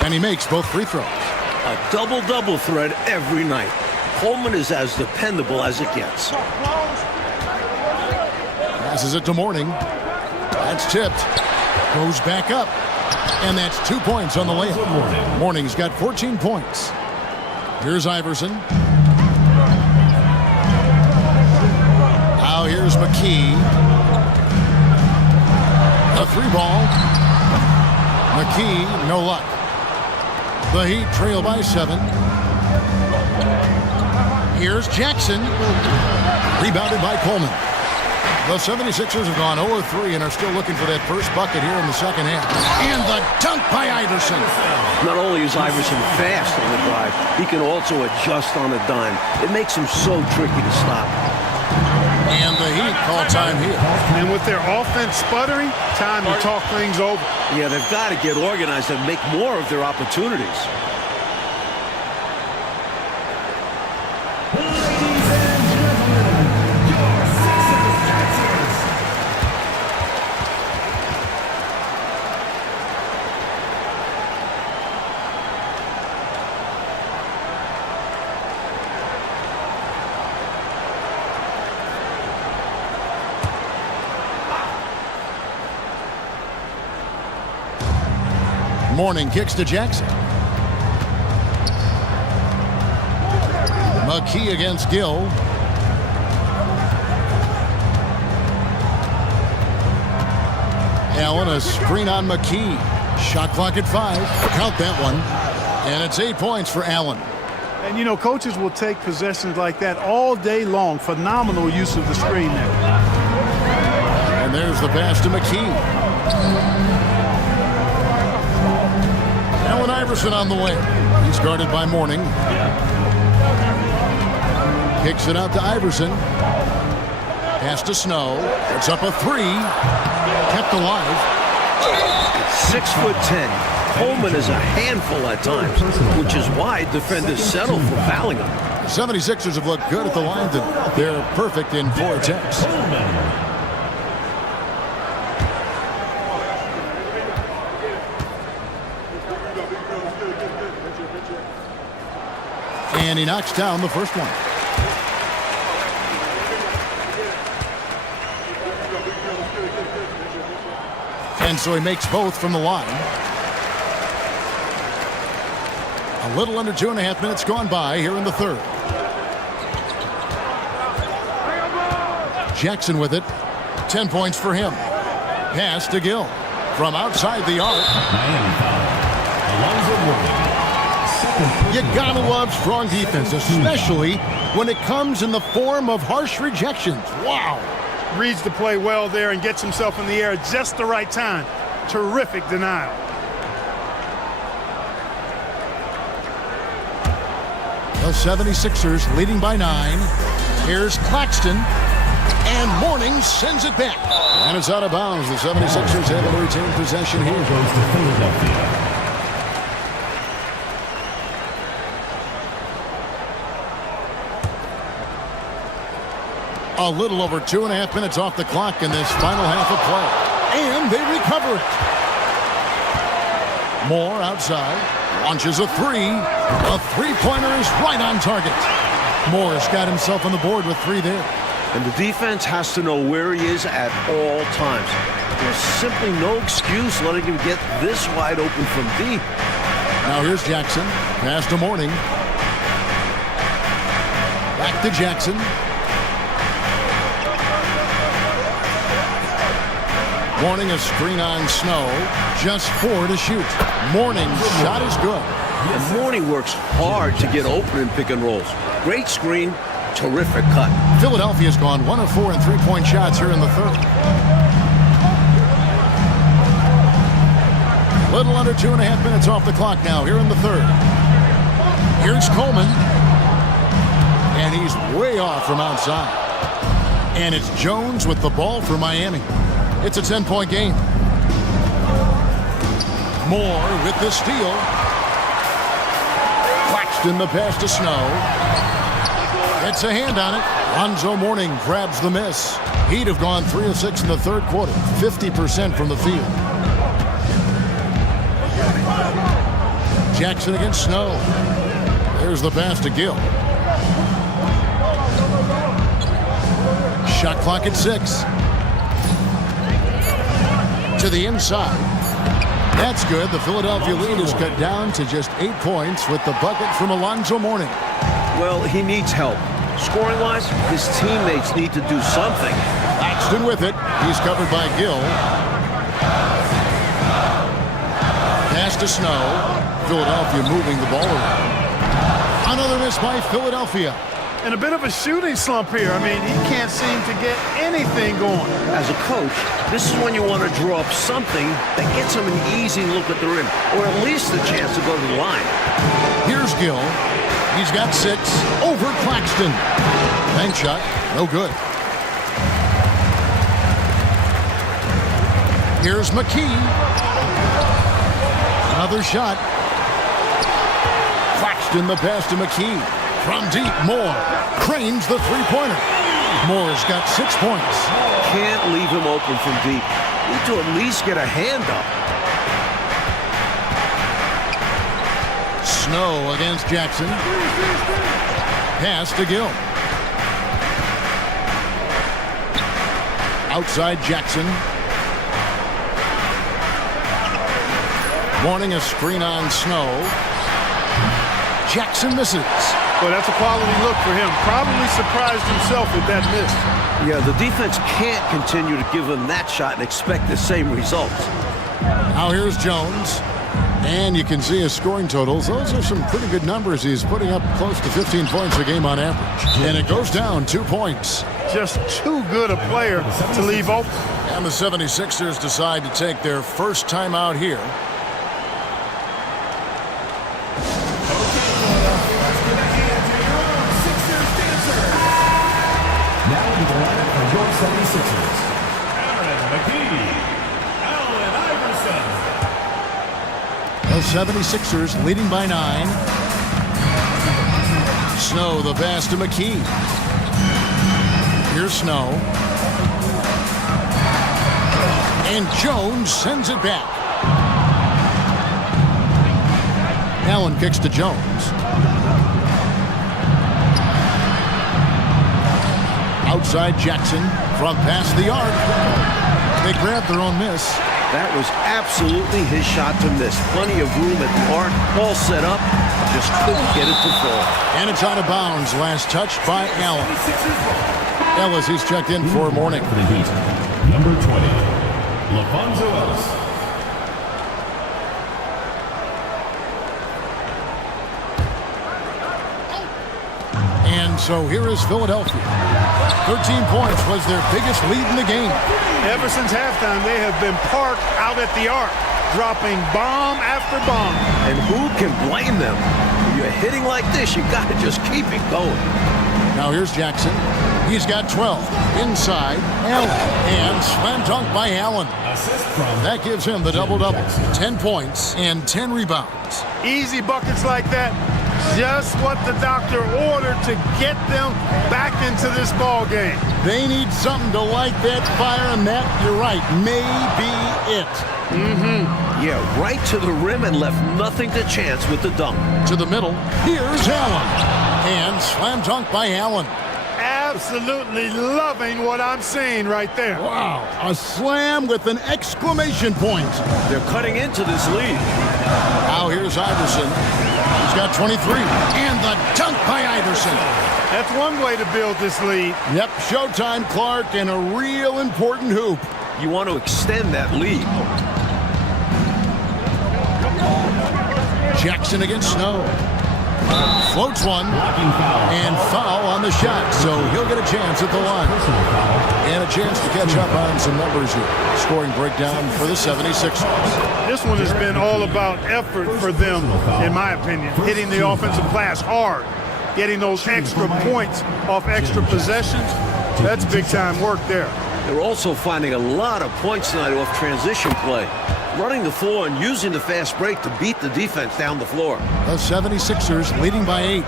And he makes both free throws. A double-double threat every night. Coleman is as dependable as it gets. Passes it to Mourning. That's tipped. Goes back up. And that's 2 points on the layup. Mourning's got 14 points. Here's Iverson. Now here's McKee. A 3-ball. McKee, no luck. The Heat trail by 7. Here's Jackson. Rebounded by Coleman. The 76ers have gone 0-3 and are still looking for that first bucket here in the second half. And the dunk by Iverson. Not only is Iverson fast on the drive, he can also adjust on a dime. It makes him so tricky to stop. And the Heat call time here. And with their offense sputtering, time to talk things over. Yeah, they've got to get organized and make more of their opportunities. Mourning kicks to Jackson. McKee against Gill. Allen, a screen on McKee. Shot clock at 5. Count that one. And it's 8 points for Allen. And, you know, coaches will take possessions like that all day long. Phenomenal use of the screen there. And there's the pass to McKee. Allen Iverson on the way. He's guarded by Mourning. Kicks it out to Iverson. Pass to Snow. It's up a 3. Kept alive. 6'10". Coleman is a handful at times, which is why defenders settle for fouling him. The 76ers have looked good at the line. They're perfect in 4 attempts. And he knocks down the first one. And so he makes both from the line. A little under 2.5 minutes gone by here in the 3rd. Jackson with it. 10 points for him. Pass to Gill. From outside the arc. You gotta love strong defense, especially when it comes in the form of harsh rejections. Wow. Reads the play well there and gets himself in the air at just the right time. Terrific denial. The 76ers leading by 9. Here's Claxton. And Mourning sends it back. And it's out of bounds. The 76ers able to retain possession here. Goes to Philadelphia. A little over 2.5 minutes off the clock in this final half of play. And they recover it. Moore outside. Launches a three. A three-pointer is right on target. Moore's got himself on the board with 3 there. And the defense has to know where he is at all times. There's simply no excuse letting him get this wide open from deep. Now here's Jackson. Pass to Mourning. Back to Jackson. Mourning a screen on Snow. Just 4 to shoot. Mourning's shot is good. And Mourning works hard to get open in pick and rolls. Great screen, terrific cut. Philadelphia's gone 1 of 4 in three-point shots here in the third. Little under 2.5 minutes off the clock now here in the third. Here's Coleman. And he's way off from outside. And it's Jones with the ball for Miami. It's a 10-point game. Moore with the steal. Claxton the pass to Snow. It's a hand on it. Lonzo Mourning grabs the miss. He'd have gone 3 of 6 in the third quarter. 50% from the field. Jackson against Snow. There's the pass to Gill. Shot clock at 6. To the inside. That's good. The Philadelphia lead is cut down to just 8 points with the bucket from Alonzo Mourning. Well, he needs help. Scoring-wise, his teammates need to do something. Claxton with it. He's covered by Gill. Pass to Snow. Philadelphia moving the ball around. Another miss by Philadelphia. And a bit of a shooting slump here. I mean, he can't seem to get anything going. As a coach, this is when you want to draw up something that gets him an easy look at the rim, or at least a chance to go to the line. Here's Gill. He's got 6 over Claxton. Bank shot, no good. Here's McKee. Another shot. Claxton the pass to McKee. From deep, Moore cranes the three-pointer. Moore's got 6 points. Can't leave him open from deep. Need to at least get a hand up. Snow against Jackson. Pass to Gill. Outside Jackson. Mourning a screen on Snow. Jackson misses. Well, that's a quality look for him. Probably surprised himself with that miss. Yeah, the defense can't continue to give him that shot and expect the same results. Now here's Jones. And you can see his scoring totals. Those are some pretty good numbers. He's putting up close to 15 points a game on average. And it goes down 2 points. Just too good a player to leave open. And the 76ers decide to take their first time out here. Now in the lineup for your 76ers. Aaron McKee. Allen Iverson. The 76ers leading by 9. Snow the pass to McKee. Here's Snow. And Jones sends it back. Allen kicks to Jones. Outside Jackson from past the arc. They grabbed their own miss. That was absolutely his shot to miss. Plenty of room at the arc, all set up, just couldn't get it to fall. And it's out of bounds. Last touch by Allen. Ellis, he's checked in for Mourning. For the Heat, number 20, LaVonzo Ellis. And so here is Philadelphia. 13 points was their biggest lead in the game. Ever since halftime, they have been parked out at the arc, dropping bomb after bomb. And who can blame them? When you're hitting like this, you got to just keep it going. Now here's Jackson. He's got 12. Inside, Allen. And slam dunk by Allen. Assist from That gives him the double-double. 10 points and 10 rebounds. Easy buckets like that Just what the doctor ordered to get them back into this ball game. They need something to light that fire, and that, you're right, may be it. Yeah, right to the rim and left nothing to chance with the dunk. To the middle, here's Allen. And slam dunk by Allen. Absolutely loving what I'm seeing right there. Wow, a slam with an exclamation point. They're cutting into this lead. Now here's Iverson. He's got 23. And the dunk by Iverson. That's one way to build this lead. Yep, showtime, Clark, and a real important hoop. You want to extend that lead. Jackson against Snow. Floats one. And foul on the shot. So he'll get a chance at the line. And a chance to catch up on some numbers here. Scoring breakdown for the 76ers. This one has been all about effort for them, in my opinion. Hitting the offensive glass hard. Getting those extra points off extra possessions. That's big-time work there. They're also finding a lot of points tonight off transition play. Running the floor and using the fast break to beat the defense down the floor. The 76ers leading by 8.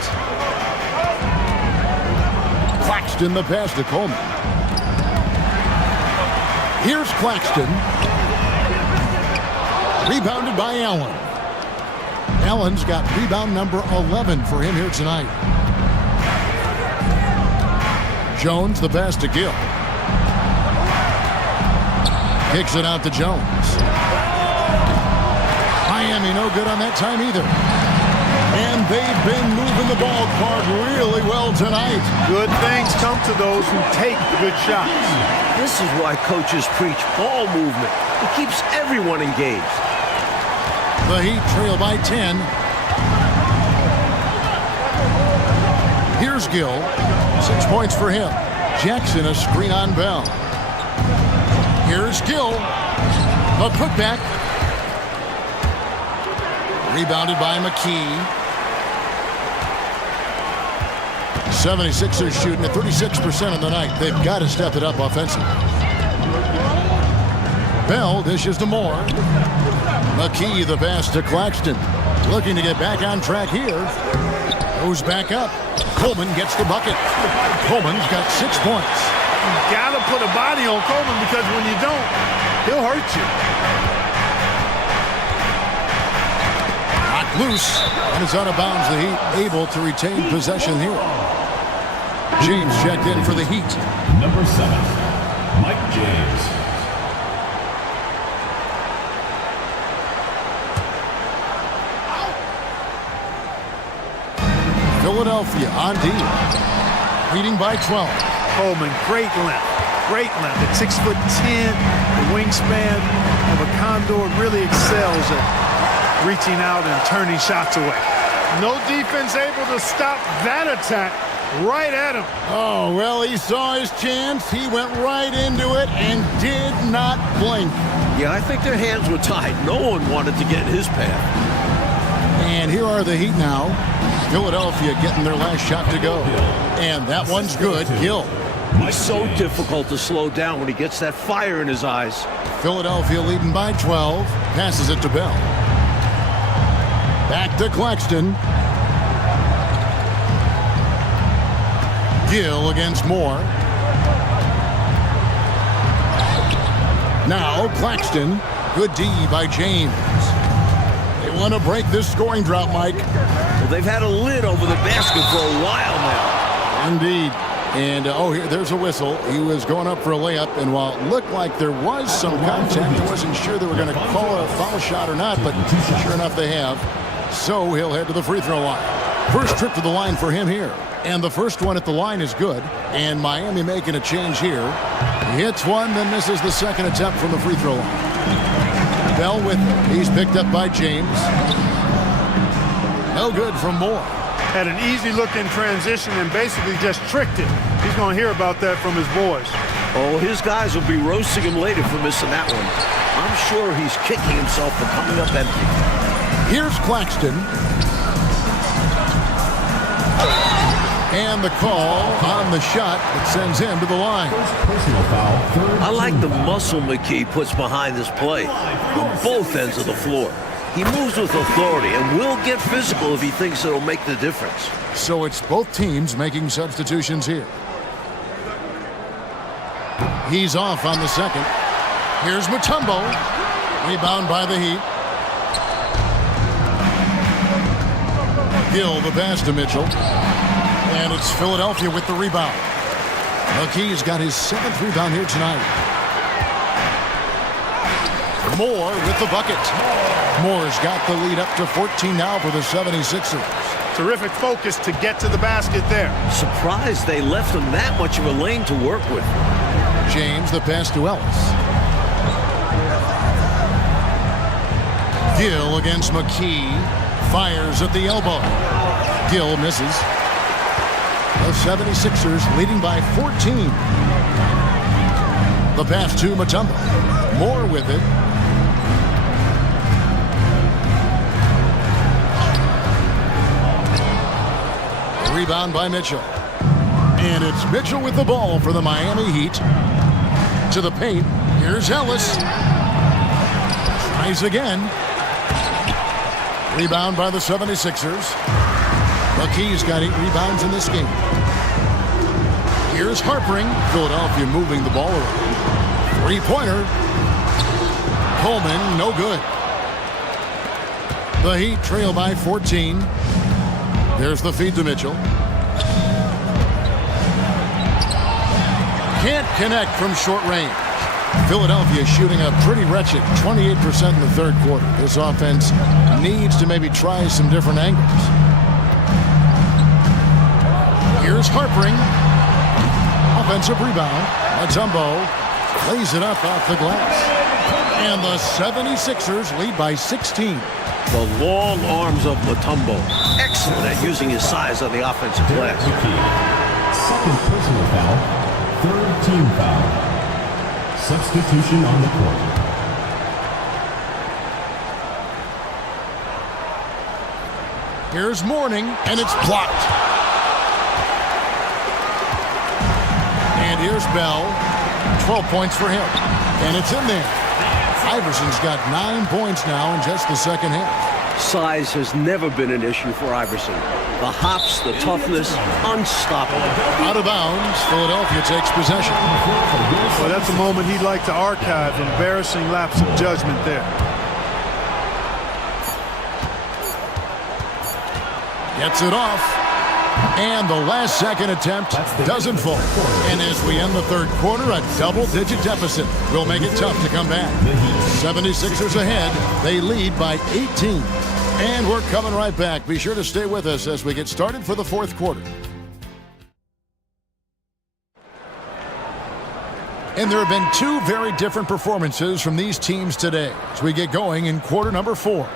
Claxton the pass to Coleman. Here's Claxton. Rebounded by Allen. Allen's got rebound number 11 for him here tonight. Jones the pass to Gill. Kicks it out to Jones. Miami no good on that time either. And they've been moving the ball card really well tonight. Good things come to those who take good shots. This is why coaches preach ball movement. It keeps everyone engaged. The Heat trail by 10. Here's Gill. 6 points for him. Jackson a screen on Bell. Here's Gill. The putback. Rebounded by McKee. 76ers shooting at 36% of the night. They've got to step it up offensively. Bell dishes to Moore. McKee the pass to Claxton. Looking to get back on track here. Goes back up. Coleman gets the bucket. Coleman's got 6 points. You gotta put a body on Coleman because when you don't, he'll hurt you. Knocked loose and it's out of bounds. The Heat able to retain possession here. James checked in for the Heat. Number 7, Mike James. Philadelphia on D. Leading by 12. Coleman, great length. Great length. At 6'10", the wingspan of a condor really excels at reaching out and turning shots away. No defense able to stop that attack right at him. Oh, well, he saw his chance. He went right into it and did not blink. Yeah, I think their hands were tied. No one wanted to get in his path. And here are the Heat now. Philadelphia getting their last shot to go. And that one's good. Gill. He's so difficult to slow down when he gets that fire in his eyes. Philadelphia leading by 12. Passes it to Bell. Back to Claxton. Gill against Moore. Now Claxton. Good D by James. They want to break this scoring drought, Mike. Well, they've had a lid over the basket for a while now. Indeed. And, here, there's a whistle. He was going up for a layup, and while it looked like there was some contact, I wasn't sure they were going to call a foul shot or not, but sure enough they have. So he'll head to the free throw line. First trip to the line for him here. And the first one at the line is good. And Miami making a change here. He hits one, then misses the second attempt from the free throw line. Bell with it. He's picked up by James. No good from Moore. Had an easy look in transition and basically just tricked it. He's going to hear about that from his boys. Oh, his guys will be roasting him later for missing that one. I'm sure he's kicking himself for coming up empty. Here's Claxton. And the call on the shot that sends him to the line. Personal foul. I like the muscle McKee puts behind this play on both ends of the floor. He moves with authority and will get physical if he thinks it'll make the difference. So it's both teams making substitutions here. He's off on the second. Here's Mutombo. Rebound by the Heat. Gill the pass to Mitchell. And it's Philadelphia with the rebound. McKee's got his 7th rebound here tonight. Moore with the bucket. Moore's got the lead up to 14 now for the 76ers. Terrific focus to get to the basket there. Surprised they left him that much of a lane to work with. James the pass to Ellis. Gill against McKee. Fires at the elbow. Gill misses. The 76ers leading by 14. The pass to Mutombo. Moore with it. Rebound by Mitchell. And it's Mitchell with the ball for the Miami Heat. To the paint. Here's Ellis. Tries again. Rebound by the 76ers. McKee's got 8 rebounds in this game. Here's Harpering. Philadelphia moving the ball around. 3-pointer. Coleman, no good. The Heat trail by 14. There's the feed to Mitchell. Can't connect from short range. Philadelphia shooting a pretty wretched 28% in the third quarter. This offense needs to maybe try some different angles. Here's Harpering. Offensive rebound. Mutombo lays it up off the glass. And the 76ers lead by 16. The long arms of Mutombo. Excellent at using his size on the offensive glass. Second personal foul. Third team foul. Substitution on the court. Here's Mourning, and it's blocked. And here's Bell. 12 points for him. And it's in there. Iverson's got 9 points now in just the second half. Size has never been an issue for Iverson. The hops, the toughness, unstoppable. Out of bounds, Philadelphia takes possession. Well, that's a moment he'd like to archive. Embarrassing lapse of judgment there. Gets it off. And the last second attempt doesn't fall. And as we end the third quarter, a double-digit deficit will make it tough to come back. 76ers ahead. They lead by 18. And we're coming right back. Be sure to stay with us as we get started for the fourth quarter. And there have been 2 very different performances from these teams today as we get going in quarter number 4.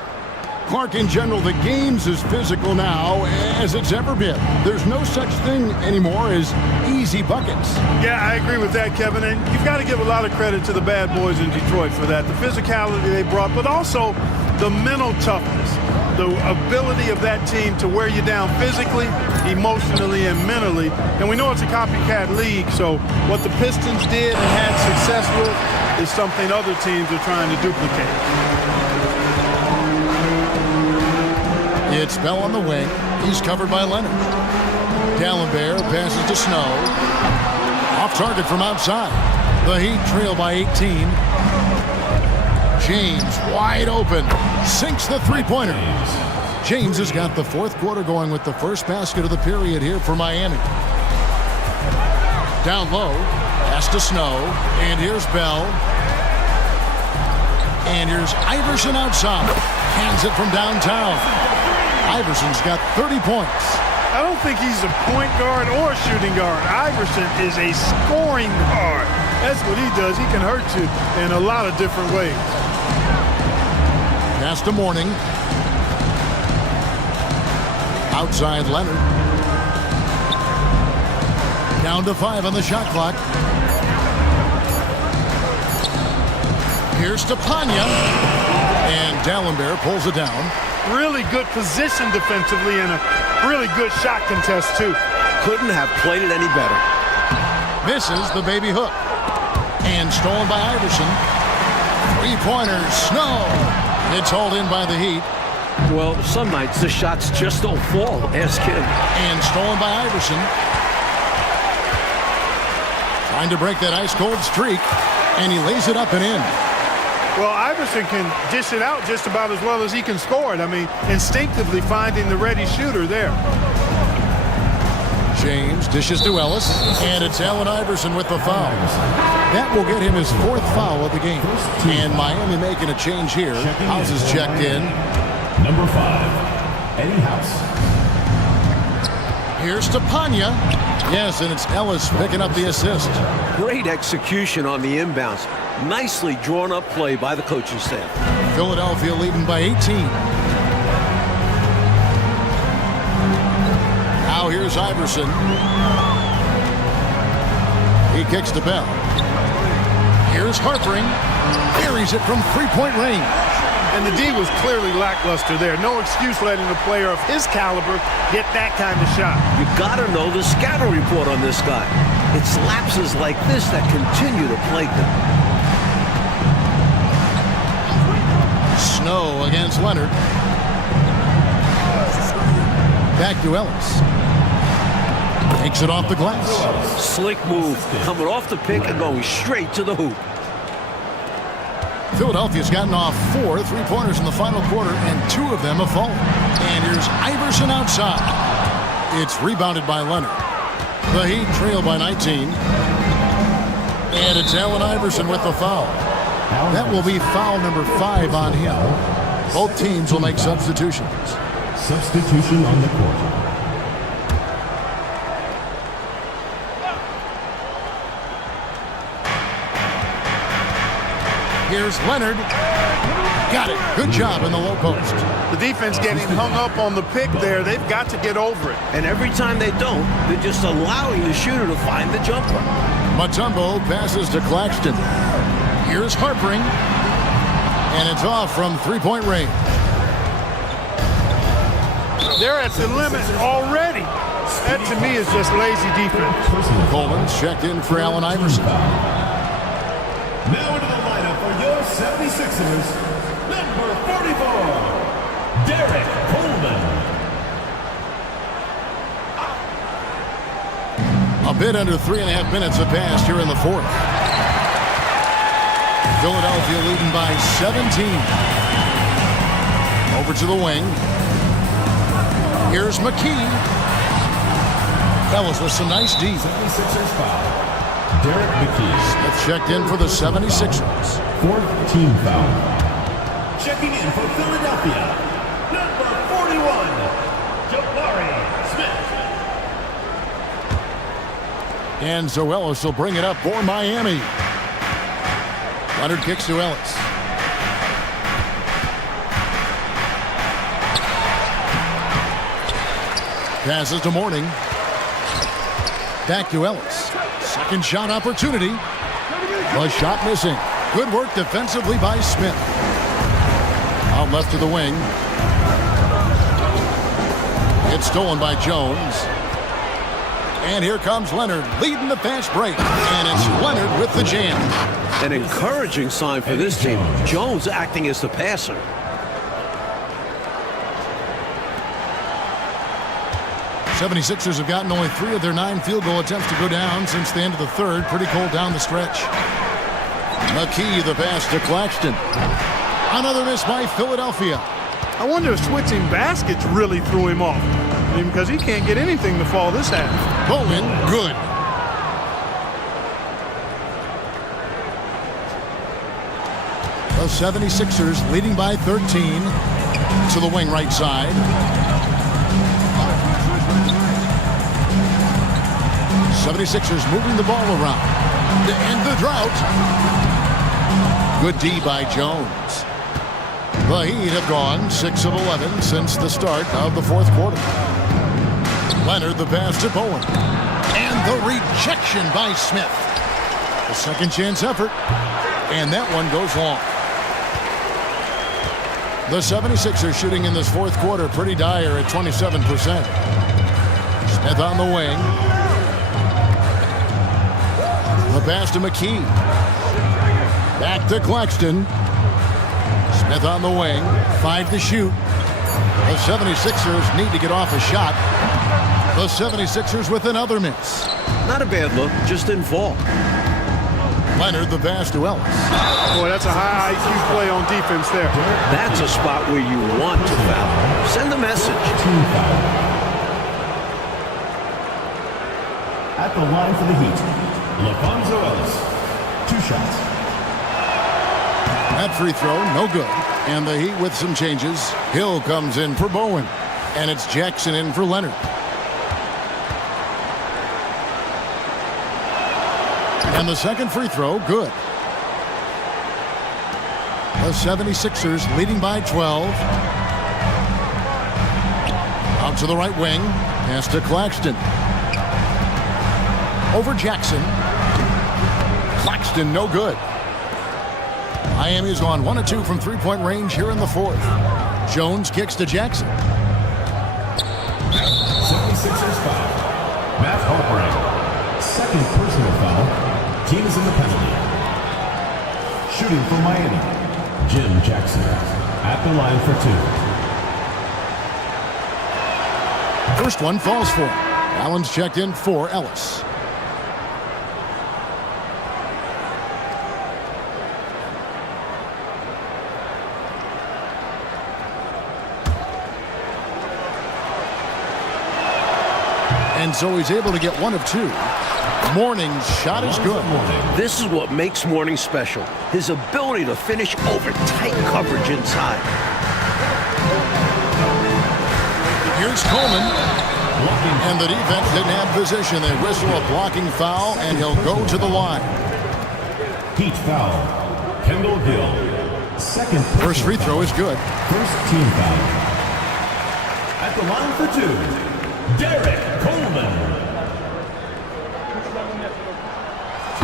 Clark, in general, the game's as physical now as it's ever been. There's no such thing anymore as easy buckets. Yeah, I agree with that, Kevin. And you've got to give a lot of credit to the bad boys in Detroit for that. The physicality they brought, but also the mental toughness. The ability of that team to wear you down physically, emotionally, and mentally. And we know it's a copycat league, so what the Pistons did and had success with is something other teams are trying to duplicate. It's Bell on the wing. He's covered by Leonard. D'Alembert passes to Snow. Off target from outside. The Heat trail by 18. James wide open. Sinks the three-pointer. James has got the fourth quarter going with the first basket of the period here for Miami. Down low. Pass to Snow. And here's Bell. And here's Iverson outside. Hands it from downtown. Iverson's got 30 points. I don't think he's a point guard or a shooting guard. Iverson is a scoring guard. That's what he does. He can hurt you in a lot of different ways. Pass to Mourning. Outside Leonard. Down to 5 on the shot clock. Here's to Panya. And D'Alembert pulls it down. Really good position defensively and a really good shot contest, too. Couldn't have played it any better. Misses the baby hook. And stolen by Iverson. Three-pointers. Snow. It's hauled in by the Heat. Well, some nights the shots just don't fall. Ask him. And stolen by Iverson. Trying to break that ice-cold streak. And he lays it up and in. Well, Iverson can dish it out just about as well as he can score it. I mean, instinctively finding the ready shooter there. James dishes to Ellis, and it's Allen Iverson with the foul. That will get him his 4th foul of the game. And Miami making a change here. House is checked in. Number 5, Eddie House. Here's to Panya. Yes, and it's Ellis picking up the assist. Great execution on the inbounds. Nicely drawn up play by the coaching staff. Philadelphia leading by 18. Now here's Iverson. He kicks to Bell. Here's Harpering. Carries it from three-point range. And the D was clearly lackluster there. No excuse letting a player of his caliber get that kind of shot. You gotta know the scouting report on this guy. It's lapses like this that continue to plague them. Snow against Leonard. Back to Ellis. Takes it off the glass. Slick move, coming off the pick and going straight to the hoop. Philadelphia's gotten off 4 3-pointers in the final quarter, and 2 of them have fallen. And here's Iverson outside. It's rebounded by Leonard. The Heat trail by 19. And it's Allen Iverson with the foul. That will be foul number 5 on him. Both teams will make substitutions. Substitution on the court. Here's Leonard. Got it. Good job in the low post. The defense getting hung up on the pick there. They've got to get over it. And every time they don't, they're just allowing the shooter to find the jumper. Mutombo passes to Claxton. Here's Harpering. And it's off from three-point range. They're at the limit already. That, to me, is just lazy defense. Coleman's checked in for Allen Iverson. Now into the lineup for your 76ers, number 44, Derek Coleman. A bit under 3.5 minutes have passed here in the 4th. Philadelphia leading by 17. Over to the wing. Here's McKee. Ellis with some nice D. 76ers foul. Derek McKee. Smith checked in for the 76ers. 4th team foul. Checking in for Philadelphia, number 41, Jabari Smith. And so Ellis will bring it up for Miami. Leonard kicks to Ellis. Passes to Mourning. Back to Ellis. Second shot opportunity. The shot missing. Good work defensively by Smith. Out left to the wing. It's stolen by Jones. And here comes Leonard leading the fast break. And it's Leonard with the jam. An encouraging sign for this team. Jones acting as the passer. '76ers have gotten only 3 of their 9 field goal attempts to go down since the end of the 3rd. Pretty cold down the stretch. McKee, the pass to Claxton. Another miss by Philadelphia. I wonder if switching baskets really threw him off. I mean, because he can't get anything to fall this half. Bowman, good. The 76ers leading by 13 to the wing right side. 76ers moving the ball around to end the drought. Good D by Jones. The Heat have gone 6 of 11 since the start of the 4th quarter. Leonard the pass to Bowen. And the rejection by Smith. A second chance effort. And that one goes long. The 76ers shooting in this 4th quarter pretty dire at 27%. Smith on the wing. The pass to McKee. Back to Claxton. Smith on the wing. 5 to shoot. The 76ers need to get off a shot. The 76ers with another miss. Not a bad look, just didn't fall. Leonard the pass to Ellis. Boy, that's a high IQ play on defense there. That's a spot where you want to foul. Send a message. Team foul. At the line for the Heat, LaVonzo Ellis. 2 shots. That free throw, no good. And the Heat with some changes. Hill comes in for Bowen. And it's Jackson in for Leonard. And the second free throw, good. The 76ers leading by 12. Out to the right wing. Pass to Claxton. Over Jackson. Claxton, no good. Miami's gone 1 of 2 from three-point range here in the fourth. Jones kicks to Jackson. 76ers foul. Matt Harper. Second personal foul. Team is in the penalty. Shooting for Miami, Jim Jackson. At the line for 2. First one falls for him. Allen's checked in for Ellis. And so he's able to get 1 of 2. Mourning's shot is good. This is what makes Mourning special. His ability to finish over tight coverage inside. Here's Coleman. And the defense didn't have position. They whistle a blocking foul, and he'll go to the line. Heat foul. Kendall Gill. Second First free throw is good. First team foul. At the line for 2, Derek Coleman.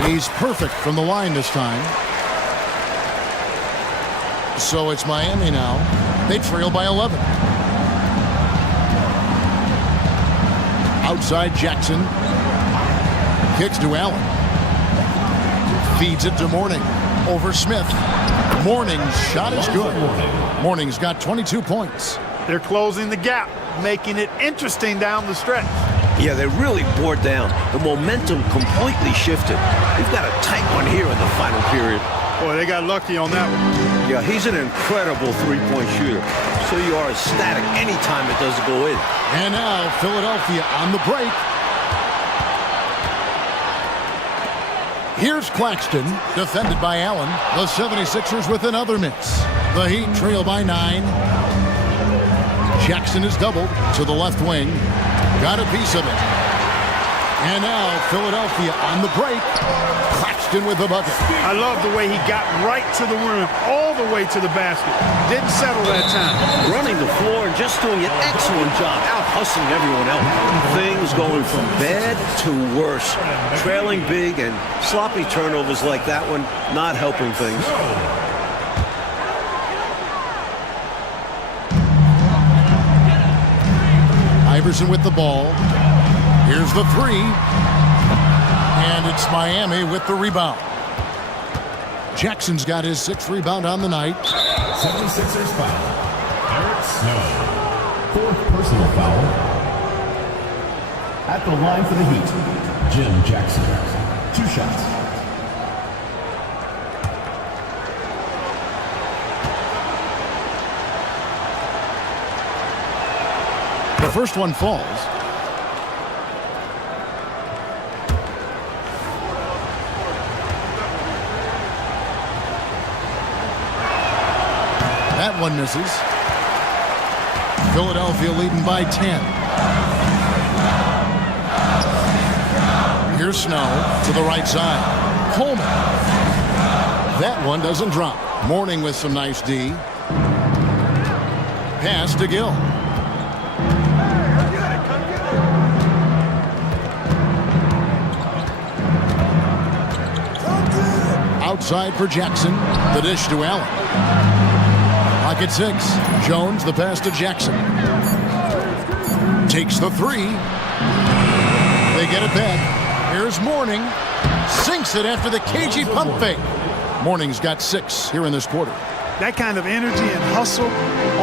He's perfect from the line this time. So it's Miami now. They trail by 11. Outside Jackson. Kicks to Allen. Feeds it to Mourning. Over Smith. Mourning's shot is good. Mourning's got 22 points. They're closing the gap, making it interesting down the stretch. Yeah, they really bore down. The momentum completely shifted. We've got a tight one here in the final period. Boy, they got lucky on that one. Yeah, he's an incredible three-point shooter. So you are ecstatic anytime it doesn't go in. And now Philadelphia on the break. Here's Claxton, defended by Allen. The 76ers with another miss. The Heat trail by 9. Jackson is doubled to the left wing. Got a piece of it. And now Philadelphia on the break. Claxton with the bucket. I love the way he got right to the rim, all the way to the basket. Didn't settle that time. Running the floor and just doing an excellent job, out-hustling everyone else. Things going from bad to worse. Trailing big and sloppy turnovers like that one, not helping things. Iverson with the ball. Here's the 3. And it's Miami with the rebound. Jackson's got his 6th rebound on the night. 76ers foul. Eric Snow. 4th personal foul. At the line for the Heat, Jim Jackson. 2 shots. The first one falls. That one misses. Philadelphia leading by 10. Here's Snow to the right side. Coleman. That one doesn't drop. Mourning with some nice D. Pass to Gill. Outside for Jackson. The dish to Allen. Clock at 6. Jones, the pass to Jackson. Takes the 3. They get it back. Here's Mourning. Sinks it after the cagey pump fake. Mourning's got 6 here in this quarter. That kind of energy and hustle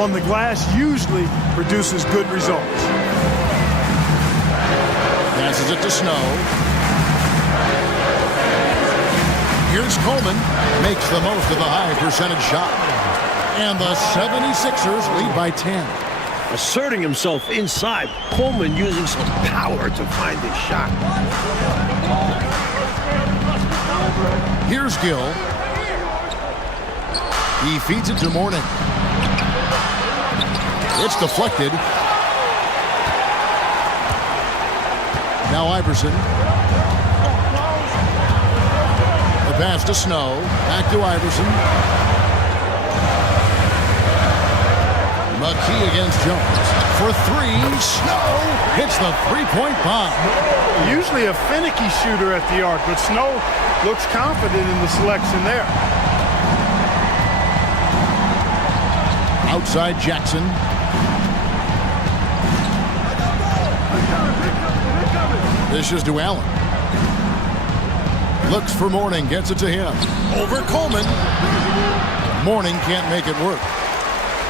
on the glass usually produces good results. Passes it to Snow. Here's Coleman. Makes the most of the high percentage shot. And the 76ers lead by 10. Asserting himself inside, Coleman using some power to find his shot. Here's Gill. He feeds it to Mourning. It's deflected. Now Iverson. The pass to Snow. Back to Iverson. McKee against Jones. For three, Snow hits the three-point bomb. Usually a finicky shooter at the arc, but Snow looks confident in the selection there. Outside Jackson. This is to Allen. Looks for Mourning, gets it to him. Over Coleman. Mourning can't make it work.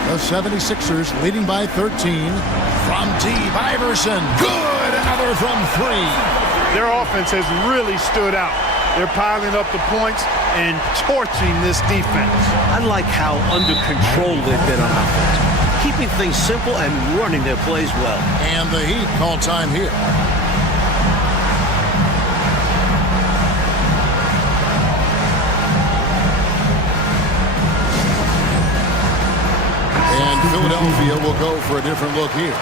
The 76ers leading by 13. From deep, Iverson. Good! Another from three. Their offense has really stood out. They're piling up the points and torching this defense. I like how under control they've been on offense, keeping things simple and running their plays well. And the Heat call time here. And Philadelphia will go for a different look here.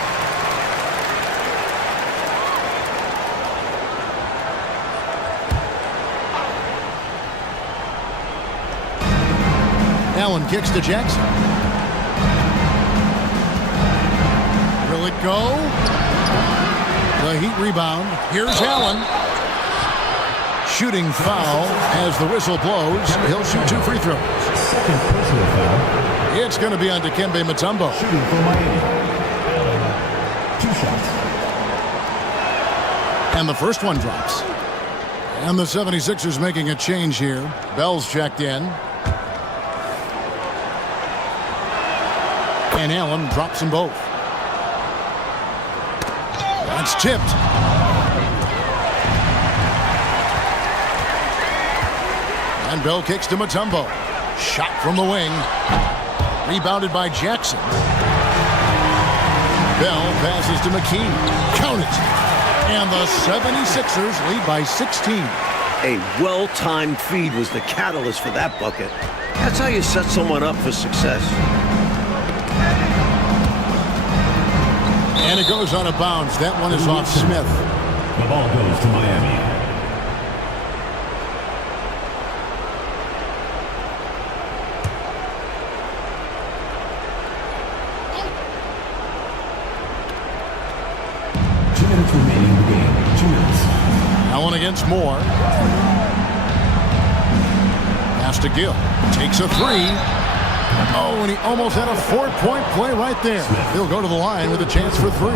Allen kicks to Jackson. Will it go? The Heat rebound. Here's Allen. Shooting foul as the whistle blows. He'll shoot 2 free throws. Second personal foul. It's going to be on Dikembe Mutombo. Shooting for Miami. 2 shots. And the first one drops. And the 76ers making a change here. Bell's checked in. And Allen drops them both. That's tipped. And Bell kicks to Mutombo. Shot from the wing. Rebounded by Jackson. Bell passes to McKee. Count it. And the 76ers lead by 16. A well-timed feed was the catalyst for that bucket. That's how you set someone up for success. And it goes out of bounds. That one is off Smith. The ball goes to Miami. Remaining in the game. 2 minutes. Allen against Moore. Pass to Gill. Takes a three. Oh, and he almost had a 4-point play right there. He'll go to the line with a chance for 3.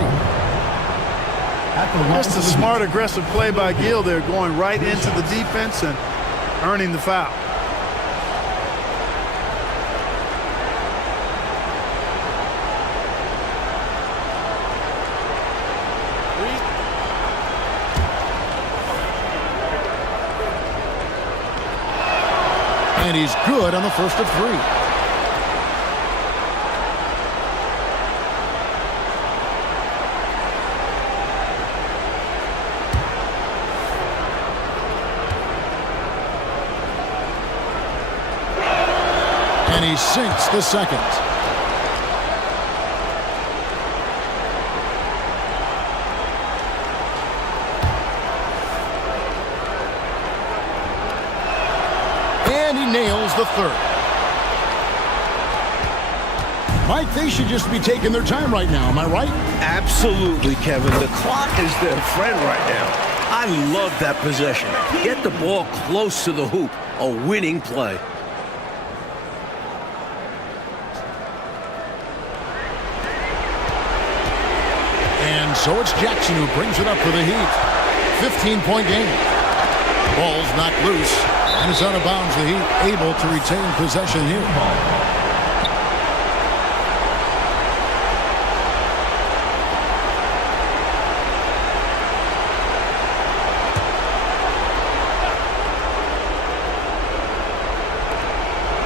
Just a smart, aggressive play by Gill there, going right into the defense and earning the foul. And he's good on the first of 3. And he sinks the second. And he nails the third. Mike, they should just be taking their time right now. Am I right? Absolutely, Kevin. The clock is their friend right now. I love that possession. Get the ball close to the hoop. A winning play. And so it's Jackson who brings it up for the Heat. 15-point game. Ball's knocked loose. And it's out of bounds. The Heat able to retain possession here.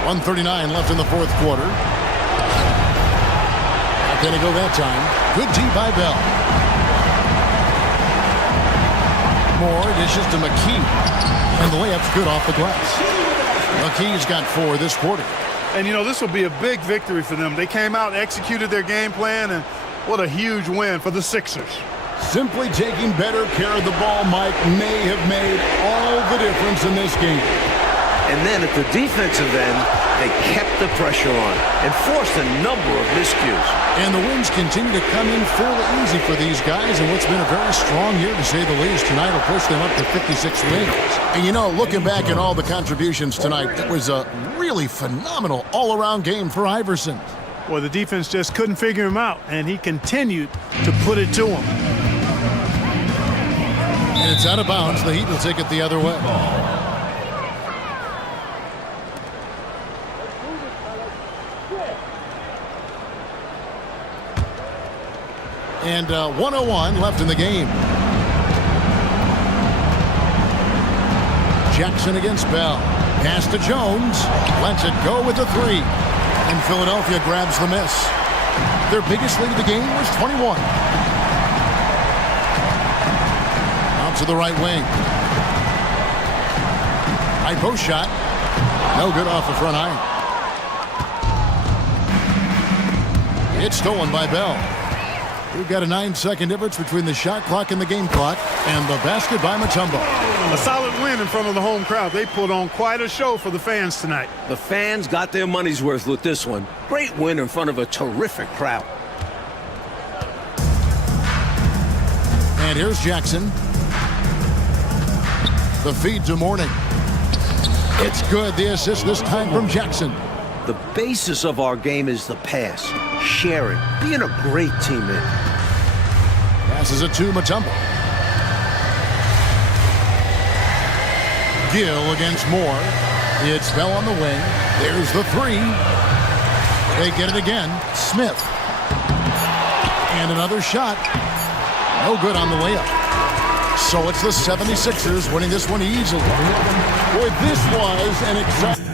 1:39 left in the fourth quarter. Not going to go that time. Good D by Bell. Moore dishes to McKee. And the layup's good off the glass. McKee's got 4 this quarter. And, you know, this will be a big victory for them. They came out, executed their game plan, and what a huge win for the Sixers. Simply taking better care of the ball, Mike, may have made all the difference in this game. And then at the defensive end, they kept the pressure on and forced a number of miscues. And the wins continue to come in fairly easy for these guys, and what's been a very strong year, to say the least. Tonight will push them up to 56 wins. And, you know, looking back at all the contributions tonight, it was a really phenomenal all-around game for Iverson. Well, the defense just couldn't figure him out, and he continued to put it to him. And it's out of bounds. The Heat will take it the other way. And 1:01 left in the game. Jackson against Bell. Pass to Jones. Lets it go with the 3. And Philadelphia grabs the miss. Their biggest lead of the game was 21. Out to the right wing. High post shot. No good off the front iron. It's stolen by Bell. We've got a 9-second difference between the shot clock and the game clock. And the basket by Mutombo. A solid win in front of the home crowd. They put on quite a show for the fans tonight. The fans got their money's worth with this one. Great win in front of a terrific crowd. And here's Jackson. The feed to Mourning. It's good. The assist this time from Jackson. The basis of our game is the pass, sharing, being a great teammate. Passes it to Mutombo. Gill against Moore. It's Bell on the wing. There's the 3. They get it again. Smith. And another shot. No good on the layup. So it's the 76ers winning this one easily. Boy, this was an exciting...